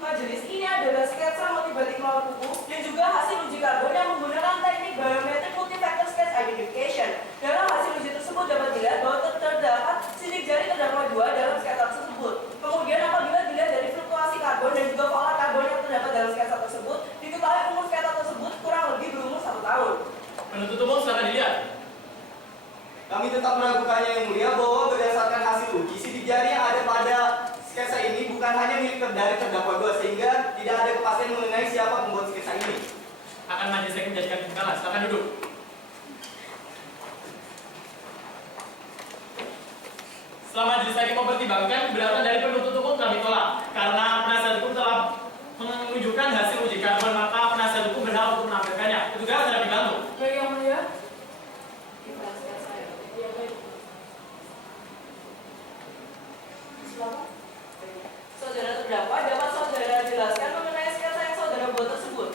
Majelis, ini adalah sketsa motif batik Markupu dan juga hasil uji karbon yang menggunakan teknik biometric multi-factor sketch identification. Dalam hasil uji tersebut dapat dilihat bahwa terdapat sidik jari terdakwa 2 dalam sketsa tersebut. Kemudian apabila dilihat dari fluktuasi karbon dan juga pola karbon yang terdapat dalam sketsa tersebut, diketahui umur sketsa tersebut kurang lebih berumur 1 tahun. Penuntut umum, silakan dilihat. Kami tetap meragukannya yang mulia bahwa berdasarkan hasil uji, sidik jari yang ada pada sketsa ini bukan hanya milik dari terdakwa 2 sehingga tidak ada kepastian mengenai siapa pembuat sketsa ini. Akan majelis hakim menjadikan timkalan, silakan duduk. Selama majelis hakim mempertimbangkan keberatan dari penuntut umum kami tolak karena penasihat hukum telah menunjukkan hasil uji karbon, maka penasihat hukum berhak untuk menampilkannya. Petugas sudah dibantu. Baik yang mulia. Saudara terdakwa, dapat saudara jelaskan mengenai sketsa yang saudara buat tersebut?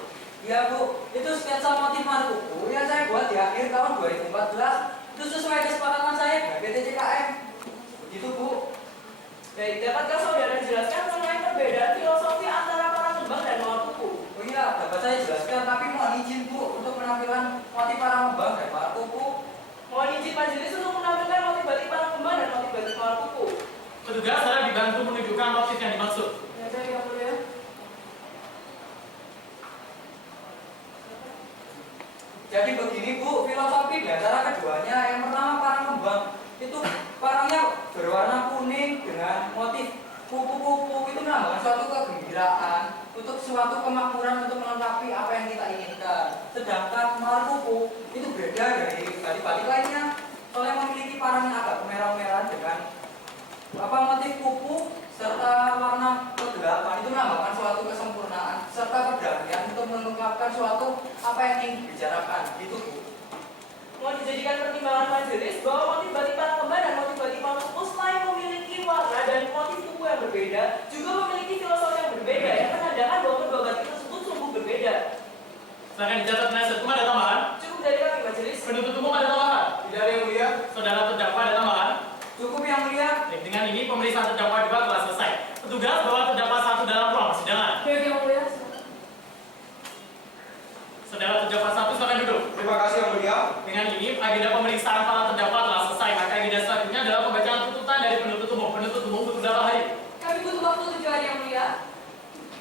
Ya Bu, itu sketsa motif Markupu yang saya buat di akhir tahun 2014 Itu sesuai kesepakatan saya dengan PT CKM. Begitu, Bu. Baik, dapatkah saudara jelaskan mengenai perbedaan filosofi antara para kembang dan mawar kupu? Oh iya, dapat saya jelaskan, tapi mohon izin, Bu, untuk penampilan motif para kembang dan mawar kupu. Mohon izin majelis untuk menampilkan motif batik para kembang dan motif batik mawar kupu. Petugas harap dibantu menunjukkan motif yang dimaksud. Ya, baik yang mulia. Jadi begini, Bu, filosofi di antara keduanya. Yang pertama, para kembang itu parangnya berwarna kuning dengan motif kupu-kupu, itu menambahkan suatu kegembiraan, untuk suatu kemakmuran, untuk melengkapi apa yang kita inginkan. Sedangkan mawar kupu itu beda dari batik-batik lainnya, soalnya memiliki parang yang agak kemerah-merahan dengan motif kupu serta warna kegelapan, itu menambahkan suatu kesempurnaan serta keberanian untuk mengungkapkan suatu apa yang ingin dibicarakan. Gitu, Bu. Mohon dijadikan pertimbangan majelis bahwa motif batik para kembang dan motif batik mawar kupu selain memiliki warna dan motif kupu yang berbeda, juga memiliki filosofi yang berbeda yang menandakan bahwa kedua batik tersebut sungguh berbeda. Silakan dicatat penasihat hukum, ada tambahan? Cukup dari kami majelis. Penuntut umum ada tambahan? Tidak ada yang mulia. Saudara terdakwa ada tambahan? Cukup, Yang Mulia. Baik, dengan ini pemeriksaan terdakwa juga telah selesai. Petugas bawa terdakwa satu dalam ruang persidangan. Baik yang mulia. Saudara terdakwa satu, silakan duduk. Terima kasih yang mulia. Dengan ini agenda pemeriksaan para terdakwa telah selesai. Maka agenda selanjutnya adalah pembacaan tuntutan dari penuntut umum. Penuntut umum butuh berapa hari? Kami butuh waktu 7 hari yang mulia.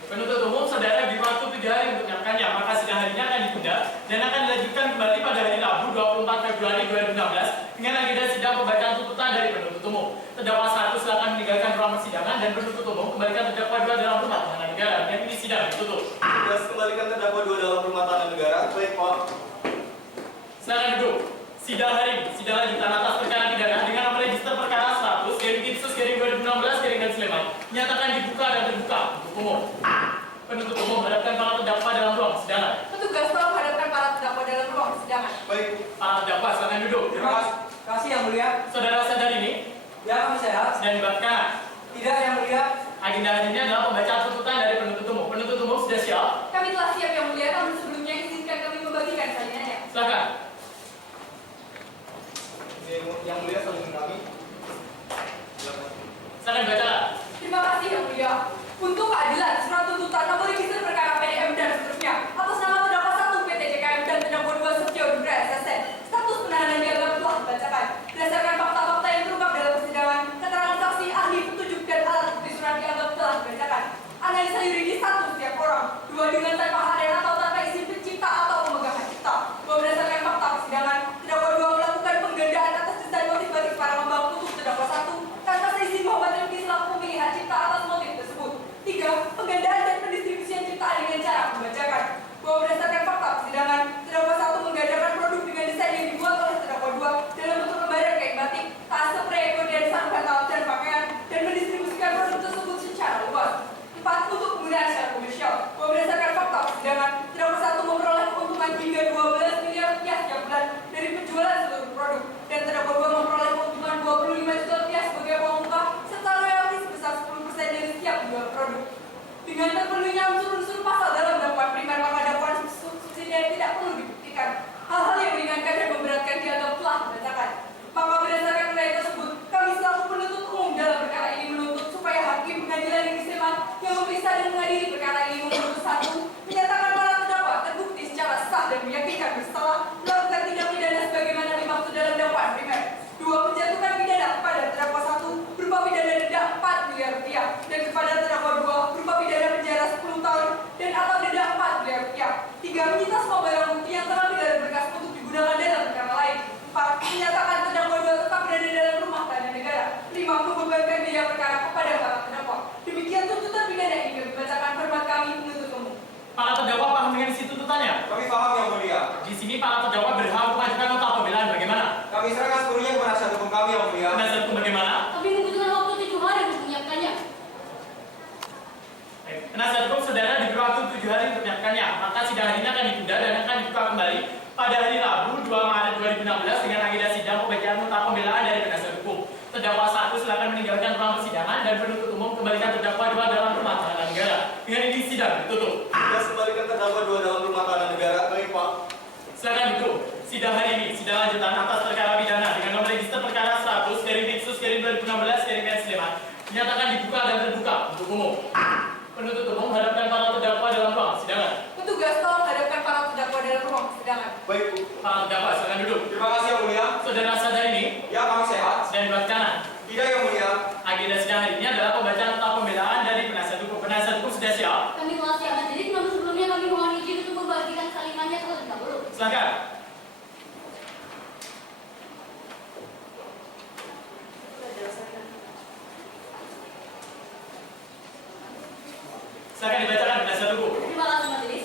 Penuntut umum saudara di waktu 7 hari untuk menyiapkannya. Maka sidang hari ini akan ditunda dan akan dilanjutkan kembali pada hari Rabu 24 Februari 2016 dengan agenda sidang pembacaan tuntutan dari penuntut umum. Terdakwa satu silakan meninggalkan ruang persidangan dan penuntut umum kembalikan terdakwa dua dalam rumah tahanan negara. Dan ini sidang ditutup. Tugas kembalikan terdakwa 2 dalam rumah tahanan negara. Baik, Pak. Silakan duduk. Sidang hari ini, sidang lanjutan atas perkara pidana dengan nomor register perkara 100/Dinsus/2016/Sleman nyatakan dibuka dan terbuka untuk umum. Penuntut umum menghadapkan para terdakwa dalam ruang persidangan. Petugas tolong hadapkan para terdakwa dalam ruang persidangan. Baik. Para terdakwa silakan duduk. Terima kasih, Yang Mulia. Saudara sadar ini Ya, kami sehat. sedang dibacakan. Tidak, Yang Mulia. Agenda hari ini adalah pembacaan tuntutan dari penuntut umum. Penuntut umum sudah siap? Kami telah siap yang mulia, namun sebelumnya izinkan kami membagikan salinannya. Silakan. Yang mulia saling kami. Silakan baca. Terima kasih yang mulia. Untuk keadilan, surat tuntutan nomor register perkara PDM dan seterusnya atas nama terdakwa 1 PT CKM dan terdakwa 2 Setio Dudra SSN. Status penahanan dianggap telah dibacakan berdasarkan fakta-fakta yang terungkap dalam persidangan, keterangan saksi, ahli, petunjuk dan alat bukti surat dianggap telah dibacakan. Analisa yuridis 1 setiap orang, 2 dengan tanpa haren atau tanpa izin pencipta atau pemegang hak cipta. Berdasarkan fakta persidangan, terdakwa 2 melakukan penggandaan atas desain motif batik para kembang untuk terdakwa 1 tanpa seizin Muhammad Rifki selaku pemilik hak cipta atas motif tersebut. 3. Penggandaan dan pendistribusian ciptaan dengan cara membacakan bahwa berdasarkan fakta persidangan, terdakwa 1 menggandakan produk dengan desain yang dibuat oleh terdakwa 2 dalam bentuk lembaran kain batik, tas, spray, kemudian sarung bantal dan pakaian dan mendistribusikan produk tersebut secara luas. 4. Untuk penggunaan secara komersial bahwa berdasarkan fakta persidangan, terdakwa 1 memperoleh keuntungan hingga 12 miliar rupiah setiap bulan dari penjualan seluruh produk dan terdakwa 2 memperoleh keuntungan 25 juta rupiah sebagai uang muka serta royalti sebesar 10% dari setiap jual produk. Dengan terpenuhinya unsur-unsur pasal dalam dakwaan primer, maka dakwaan subsidiar tidak perlu dibuktikan. Hal-hal yang meringankan dan memberatkan dianggap telah dibacakan. Maka berdasarkan nilai tersebut, kami selaku penuntut umum dalam perkara ini menuntut supaya hakim pengadilan negeri Sleman yang memeriksa dan mengadili perkara ini menuntut 1 menyatakan para terdakwa terbukti secara sah dan meyakinkan bersalah melakukan tindak pidana sebagaimana dimaksud dalam dakwaan primer. 2. Menjatuhkan pidana kepada terdakwa 1 berupa pidana denda 4 miliar rupiah dan kepada terdakwa 2 berupa pidana penjara 10 tahun dan atau denda 4 miliar rupiah. 3. Menyita semua barang bukti yang terambil dalam berkas untuk digunakan dalam perkara lain. 4. Menyatakan terdakwa 2 tetap berada dalam rumah tahanan negara. 5. Membebankan biaya perkara kepada para terdakwa. Demikian tuntutan pidana ini dibacakan hormat kami penuntut umum. Para terdakwa paham dengan isi tuntutannya? Kami paham yang mulia. Di sini para terdakwa berhak mengajukan nota pembelaan. Bagaimana? Kami serahkan sepenuhnya kepada penasihat hukum kami yang mulia. Penasihat hukum bagaimana? Kami membutuhkan waktu 7 hari untuk menyiapkannya. Baik. Penasihat hukum saudara diberi waktu 7 hari untuk menyiapkannya. Maka sidang hari ini akan ditunda dan akan dibuka kembali pada hari Rabu 2 Maret 2016 dengan agenda sidang pembacaan nota pembelaan dari penasihat hukum. Terdakwa 1 silakan meninggalkan ruang persidangan dan penuntut umum kembalikan terdakwa 2 dalam rumah tahanan negara. Dengan ini sidang ditutup. Tugas kembalikan terdakwa 2 dalam rumah tahanan negara. Baik, Pak. Silakan duduk. Sidang hari ini sidang lanjutan atas perkara pidana Dinyatakan dibuka dan terbuka untuk umum. Penuntut umum menghadapkan para terdakwa dalam ruang persidangan. Petugas tolong hadapkan para terdakwa dalam ruang persidangan. Baik, Bu. Para terdakwa silakan duduk. Terima kasih, Yang Mulia. Saudara sadar ini Ya, kami sehat. sedang dibuat kanan. Tidak, Yang Mulia. Agenda sidang hari ini adalah pembacaan nota pembelaan dari penasihat hukum. Penasihat hukum sudah siap? Kami telah siap majelis, namun sebelumnya kami mohon izin untuk membagikan salimannya terlebih dahulu. Silakan. Silakan dibacakan penasihat hukum. Terima kasih majelis.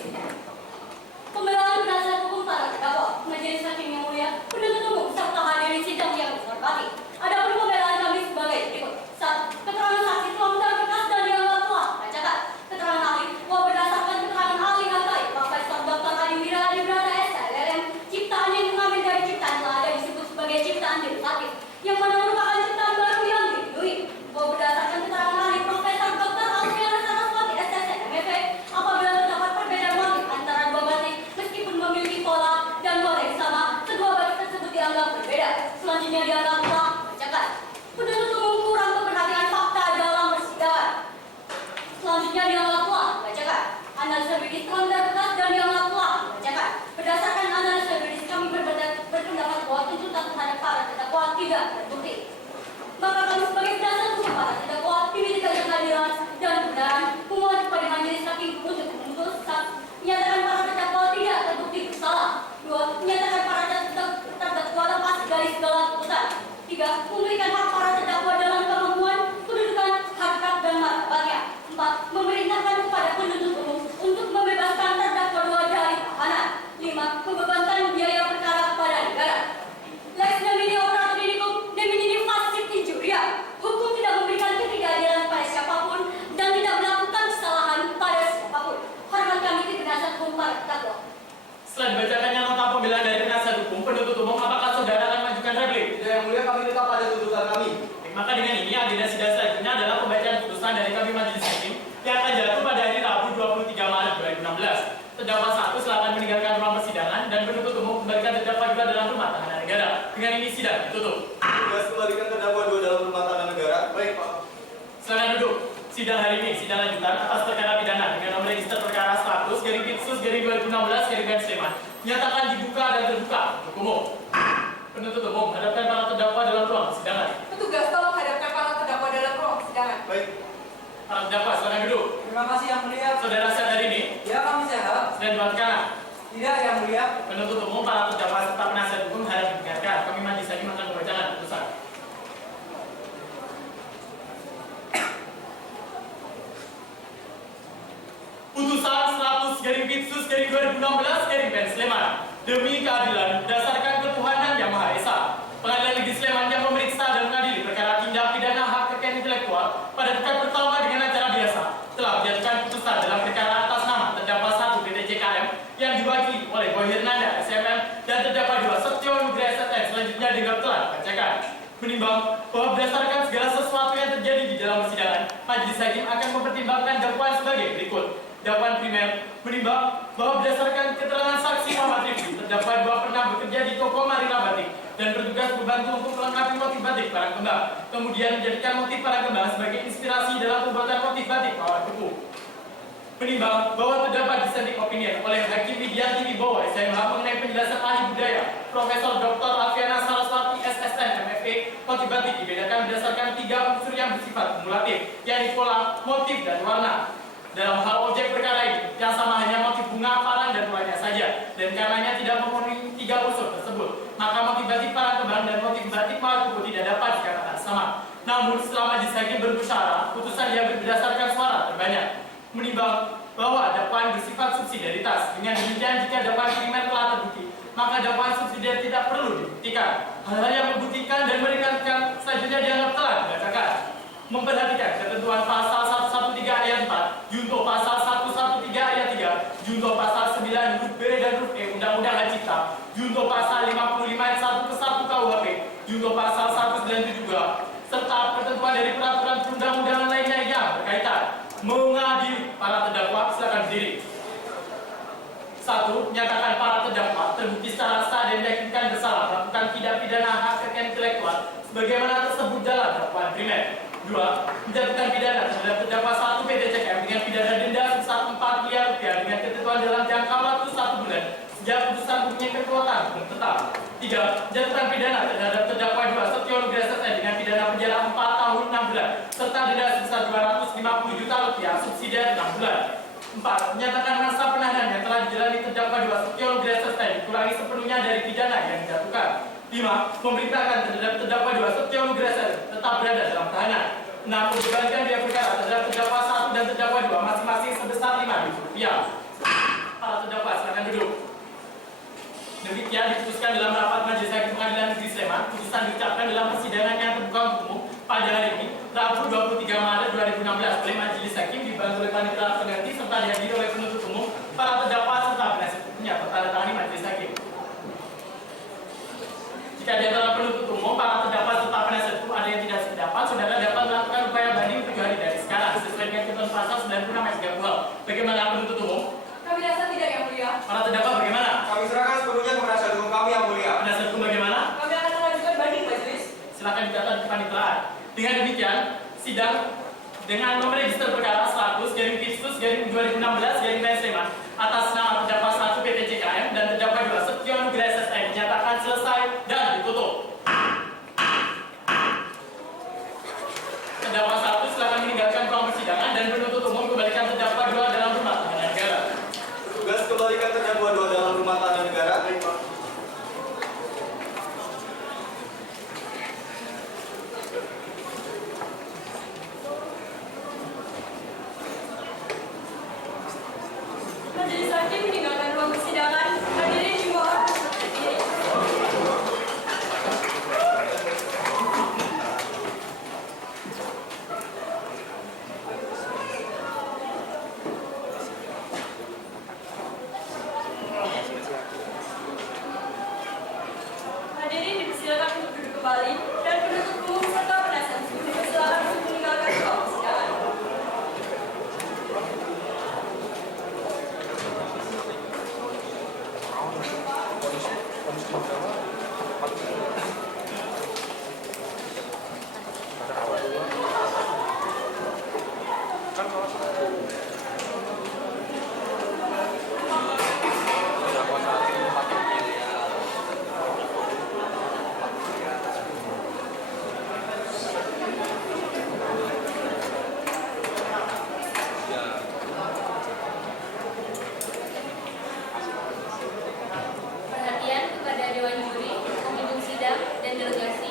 Pembelaan penasihat hukum para terdakwa, majelis hakim yang mulia, penuntut umum serta hadirin sidang yang dihormati. Adapun pembelaan kami sebagai berikut. 1. Keterangan saksi telah mendapat berkas dan dianggap telah bacakan. Keterangan ahli bahwa berdasarkan keterangan ahli Nakai, Profesor Dr. Adindira Adibrata S. LLM, ciptaan yang mengambil dari ciptaan telah ada disebut sebagai ciptaan derivatif, yang mana merupakan ciptaan baru yang dilindungi. Bahwa berdasarkan keterangan ahli Profesor Dr. Alfiana Saraswati SSN MFA, apabila terdapat perbedaan motif antara dua batik meskipun memiliki pola dan warna yang sama, kedua batik tersebut dianggap berbeda. Selanjutnya dianggap telah bacakan. Penuntut umum kurang keperhatian fakta dalam persidangan. Selanjutnya dianggap telah bacakan. Analisa medis telah berkas dan dianggap telah bacakan. Berdasarkan analisa medis kami berpendapat bahwa tuntutan terhadap para terdakwa tidak terbukti. Maka kami sebagai penasihat hukum para terdakwa diminta kehadiran dan kebenaran memohon kepada majelis hakim untuk memutuskan menyatakan para terdakwa tidak terbukti bersalah. 2. Menyatakan para terdakwa lepas dari segala tuntutan. 3. Memberikan hak para terdakwa dalam kemampuan, kedudukan, harkat dan martabatnya. 4. Memerintahkan kepada penuntut umum untuk membebaskan terdakwa dua dari tahanan. 5. Membebankan biaya perkara kepada negara. Lex nomini operator didicum nomini facit injuria. Hukum tidak memberikan ketidakadilan pada siapapun dan tidak melakukan kesalahan pada siapapun. Hormat kami di penasihat hukum para terdakwa. Setelah dibacakannya nota pembelaan dari penasihat hukum, penuntut umum, apakah saudara akan mengajukan replik? Tidak, Yang Mulia, kami tetap pada tuntutan kami. Maka dengan ini agenda sidang selanjutnya adalah pembacaan putusan dari kami majelis hakim yang akan jatuh pada hari Rabu 23 Maret 2016. Terdakwa 1 silakan meninggalkan ruang persidangan dan penuntut umum kembalikan terdakwa 2 dalam rumah tahanan negara. Dengan ini sidang ditutup. Tugas kembalikan terdakwa 2 dalam rumah tahanan negara. Baik, Pak. Silakan duduk. Sidang hari ini sidang lanjutan atas perkara pidana dengan nomor register perkara 100/Pitsus/2016 Sleman nyatakan dibuka dan terbuka untuk umum. Penuntut umum hadapkan para terdakwa dalam ruang persidangan. Petugas tolong hadapkan para terdakwa dalam ruang persidangan. Baik. Para terdakwa silakan duduk. Terima kasih, Yang Mulia. Saudara sehat hari ini Ya, kami sehat. sedang dibuat kanan. Tidak, Yang Mulia. Penuntut umum, para terdakwa serta penasihat hukum harap didengarkan. Kami majelis hakim akan membacakan putusan. Putusan 100/Pitsus/2016 Sleman demi keadilan berdasarkan ketuhanan yang Maha Esa. Pengadilan Negeri Sleman yang memeriksa dan mengadili perkara tindak pidana hak kekayaan intelektual pada tingkat pertama dengan acara biasa telah menjatuhkan putusan dalam perkara atas nama terdakwa 1 PT CKM yang diwakili oleh Boy Hernanda SMM dan terdakwa 2 Setio Nugraha SSN selanjutnya dianggap telah dibacakan. Menimbang bahwa berdasarkan segala sesuatu yang terjadi di dalam persidangan, majelis hakim akan mempertimbangkan dakwaan sebagai berikut. Dakwaan primer menimbang bahwa berdasarkan keterangan saksi Muhammad Rifki, terdakwa 2 pernah bekerja di toko Marina Batik dan bertugas membantu untuk melengkapi motif batik barang kembang, kemudian menjadikan motif barang kembang sebagai inspirasi dalam pembuatan motif batik mawar kuku. Menimbang bahwa terdapat dissenting opinion oleh Hakim Widianti Wibowo SMH mengenai penjelasan ahli budaya Profesor Dr. Alfiana Saraswati SSN MFA, motif batik dibedakan berdasarkan 3 unsur yang bersifat kumulatif, yakni pola, motif, dan warna. Dalam hal objek perkara ini, yang sama hanya motif bunga, parang, dan warnanya saja, dan karenanya tidak memenuhi 3 unsur tersebut, maka motif batik parang kembang dan motif batik mawar kuku tidak dapat dikatakan sama. Namun, setelah majelis hakim bermusyawarah, putusan diambil berdasarkan suara terbanyak. Menimbang bahwa dakwaan bersifat subsidiaritas, dengan demikian jika dakwaan primer telah terbukti, maka dakwaan subsidiar tidak perlu dibuktikan. Hal-hal yang membuktikan dan meringankan selanjutnya dianggap telah dibacakan. Memperhatikan ketentuan pasal 113 ayat 4, junto pasal 113 ayat 3, junto pasal 9 huruf B dan huruf E Undang-Undang Hak Cipta, junto pasal 55 ayat 1 ke 1 KUHP, junto pasal 192, serta ketentuan dari peraturan perundang-undangan lainnya yang berkaitan. Mengadili para terdakwa, silakan berdiri. 1. Menyatakan para terdakwa terbukti secara sah dan meyakinkan bersalah melakukan tindak pidana hak kekayaan intelektual sebagaimana tersebut dalam dakwaan primer. 2. 2. Menjatuhkan pidana terhadap terdakwa 1 PT CKM dengan pidana denda sebesar 4 miliar rupiah dengan ketentuan dalam jangka waktu 1 bulan sejak putusan mempunyai kekuatan hukum tetap. 3. Menjatuhkan pidana terhadap terdakwa 2 Setio Nugraha Sesai dengan pidana penjara 4 tahun 6 bulan serta denda sebesar 250 juta rupiah subsidiar 6 bulan. 4. Menyatakan masa penahanan yang telah dijalani terdakwa 2 Setio Nugraha Sesai dikurangi sepenuhnya dari pidana yang dijatuhkan. 5. Memerintahkan terhadap terdakwa 2 Setio Nugraha Sesai tetap berada dalam tahanan. 6. Membebankan biaya perkara terhadap terdakwa 1 dan terdakwa 2 masing-masing sebesar 5 juta rupiah. Para terdakwa silakan duduk. Demikian diputuskan dalam rapat Majelis Hakim Pengadilan Negeri Sleman. Putusan diucapkan dalam persidangan yang terbuka untuk umum pada hari ini, Rabu 23 Maret 2016 oleh Majelis Hakim dibantu oleh panitia pengganti serta dihadiri oleh penuntut umum, para terdakwa serta penasihat hukumnya bertandatangani Majelis Hakim. Jika di antara penuntut umum, para terdakwa serta penasihat hukum ada yang tidak sependapat, saudara dapat melakukan upaya banding 7 hari dari sekarang sesuai dengan ketentuan pasal 96 ayat 3 KUHP. Bagaimana penuntut umum? Kami rasa tidak, Yang Mulia. Para terdakwa bagaimana? Kami serahkan sepenuhnya kepada penasihat hukum kami, Yang Mulia. Penasihat hukum bagaimana? Kami akan mengajukan banding majelis. Silakan dicatat di panitraan. Dengan demikian, sidang dengan nomor register perkara 100/Pidsus/2016 Sleman atas nama terdakwa 1 PT CKM dan terdakwa 2 Setio Nugraha Sesai dinyatakan selesai dan ditutup. Terdakwa 1 silakan meninggalkan ruang persidangan dan penuntut umum kembalikan terdakwa 2 dalam rumah tahanan negara. Tugas kembalikan terdakwa 2 dalam rumah tahanan negara. Majelis Hakim meninggalkan ruang persidangan. Hadirin dimohon berdiri. Hadirin dipersilakan untuk duduk kembali dan penuntut umum serta penasihat hukum dipersilakan untuk meninggalkan ruang persidangan. Perhatian kepada Dewan Juri, pengunjung sidang, dan delegasi.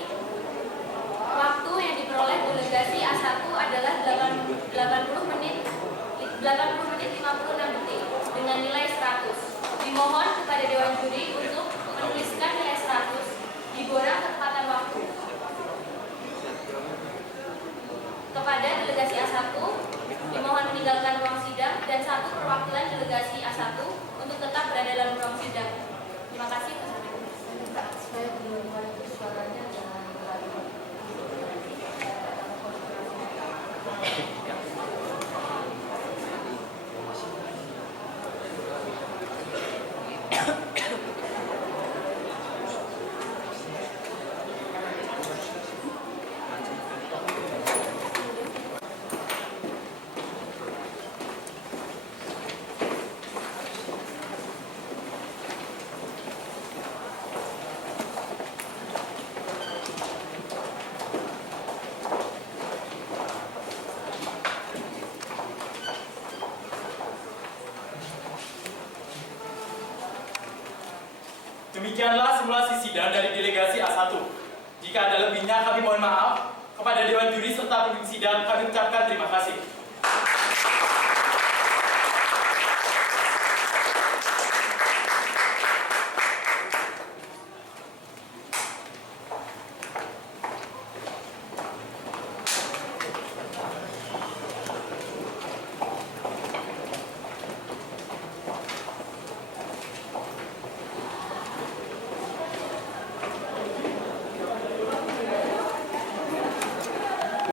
Waktu yang diperoleh delegasi A1 adalah 80 menit 56 detik dengan nilai 100. Dimohon kepada Dewan Juri untuk menuliskan nilai 100 di borang ketepatan waktu. Kepada delegasi A1, dimohon meninggalkan ruang sidang dan 1 perwakilan delegasi A1 untuk tetap berada dalam ruang sidang. Terima kasih. Supaya kedua-duanya itu suaranya jangan terlalu. Demikianlah simulasi sidang dari delegasi A1. Jika ada lebihnya kami mohon maaf. Kepada Dewan Juri serta pemimpin sidang kami ucapkan terima kasih.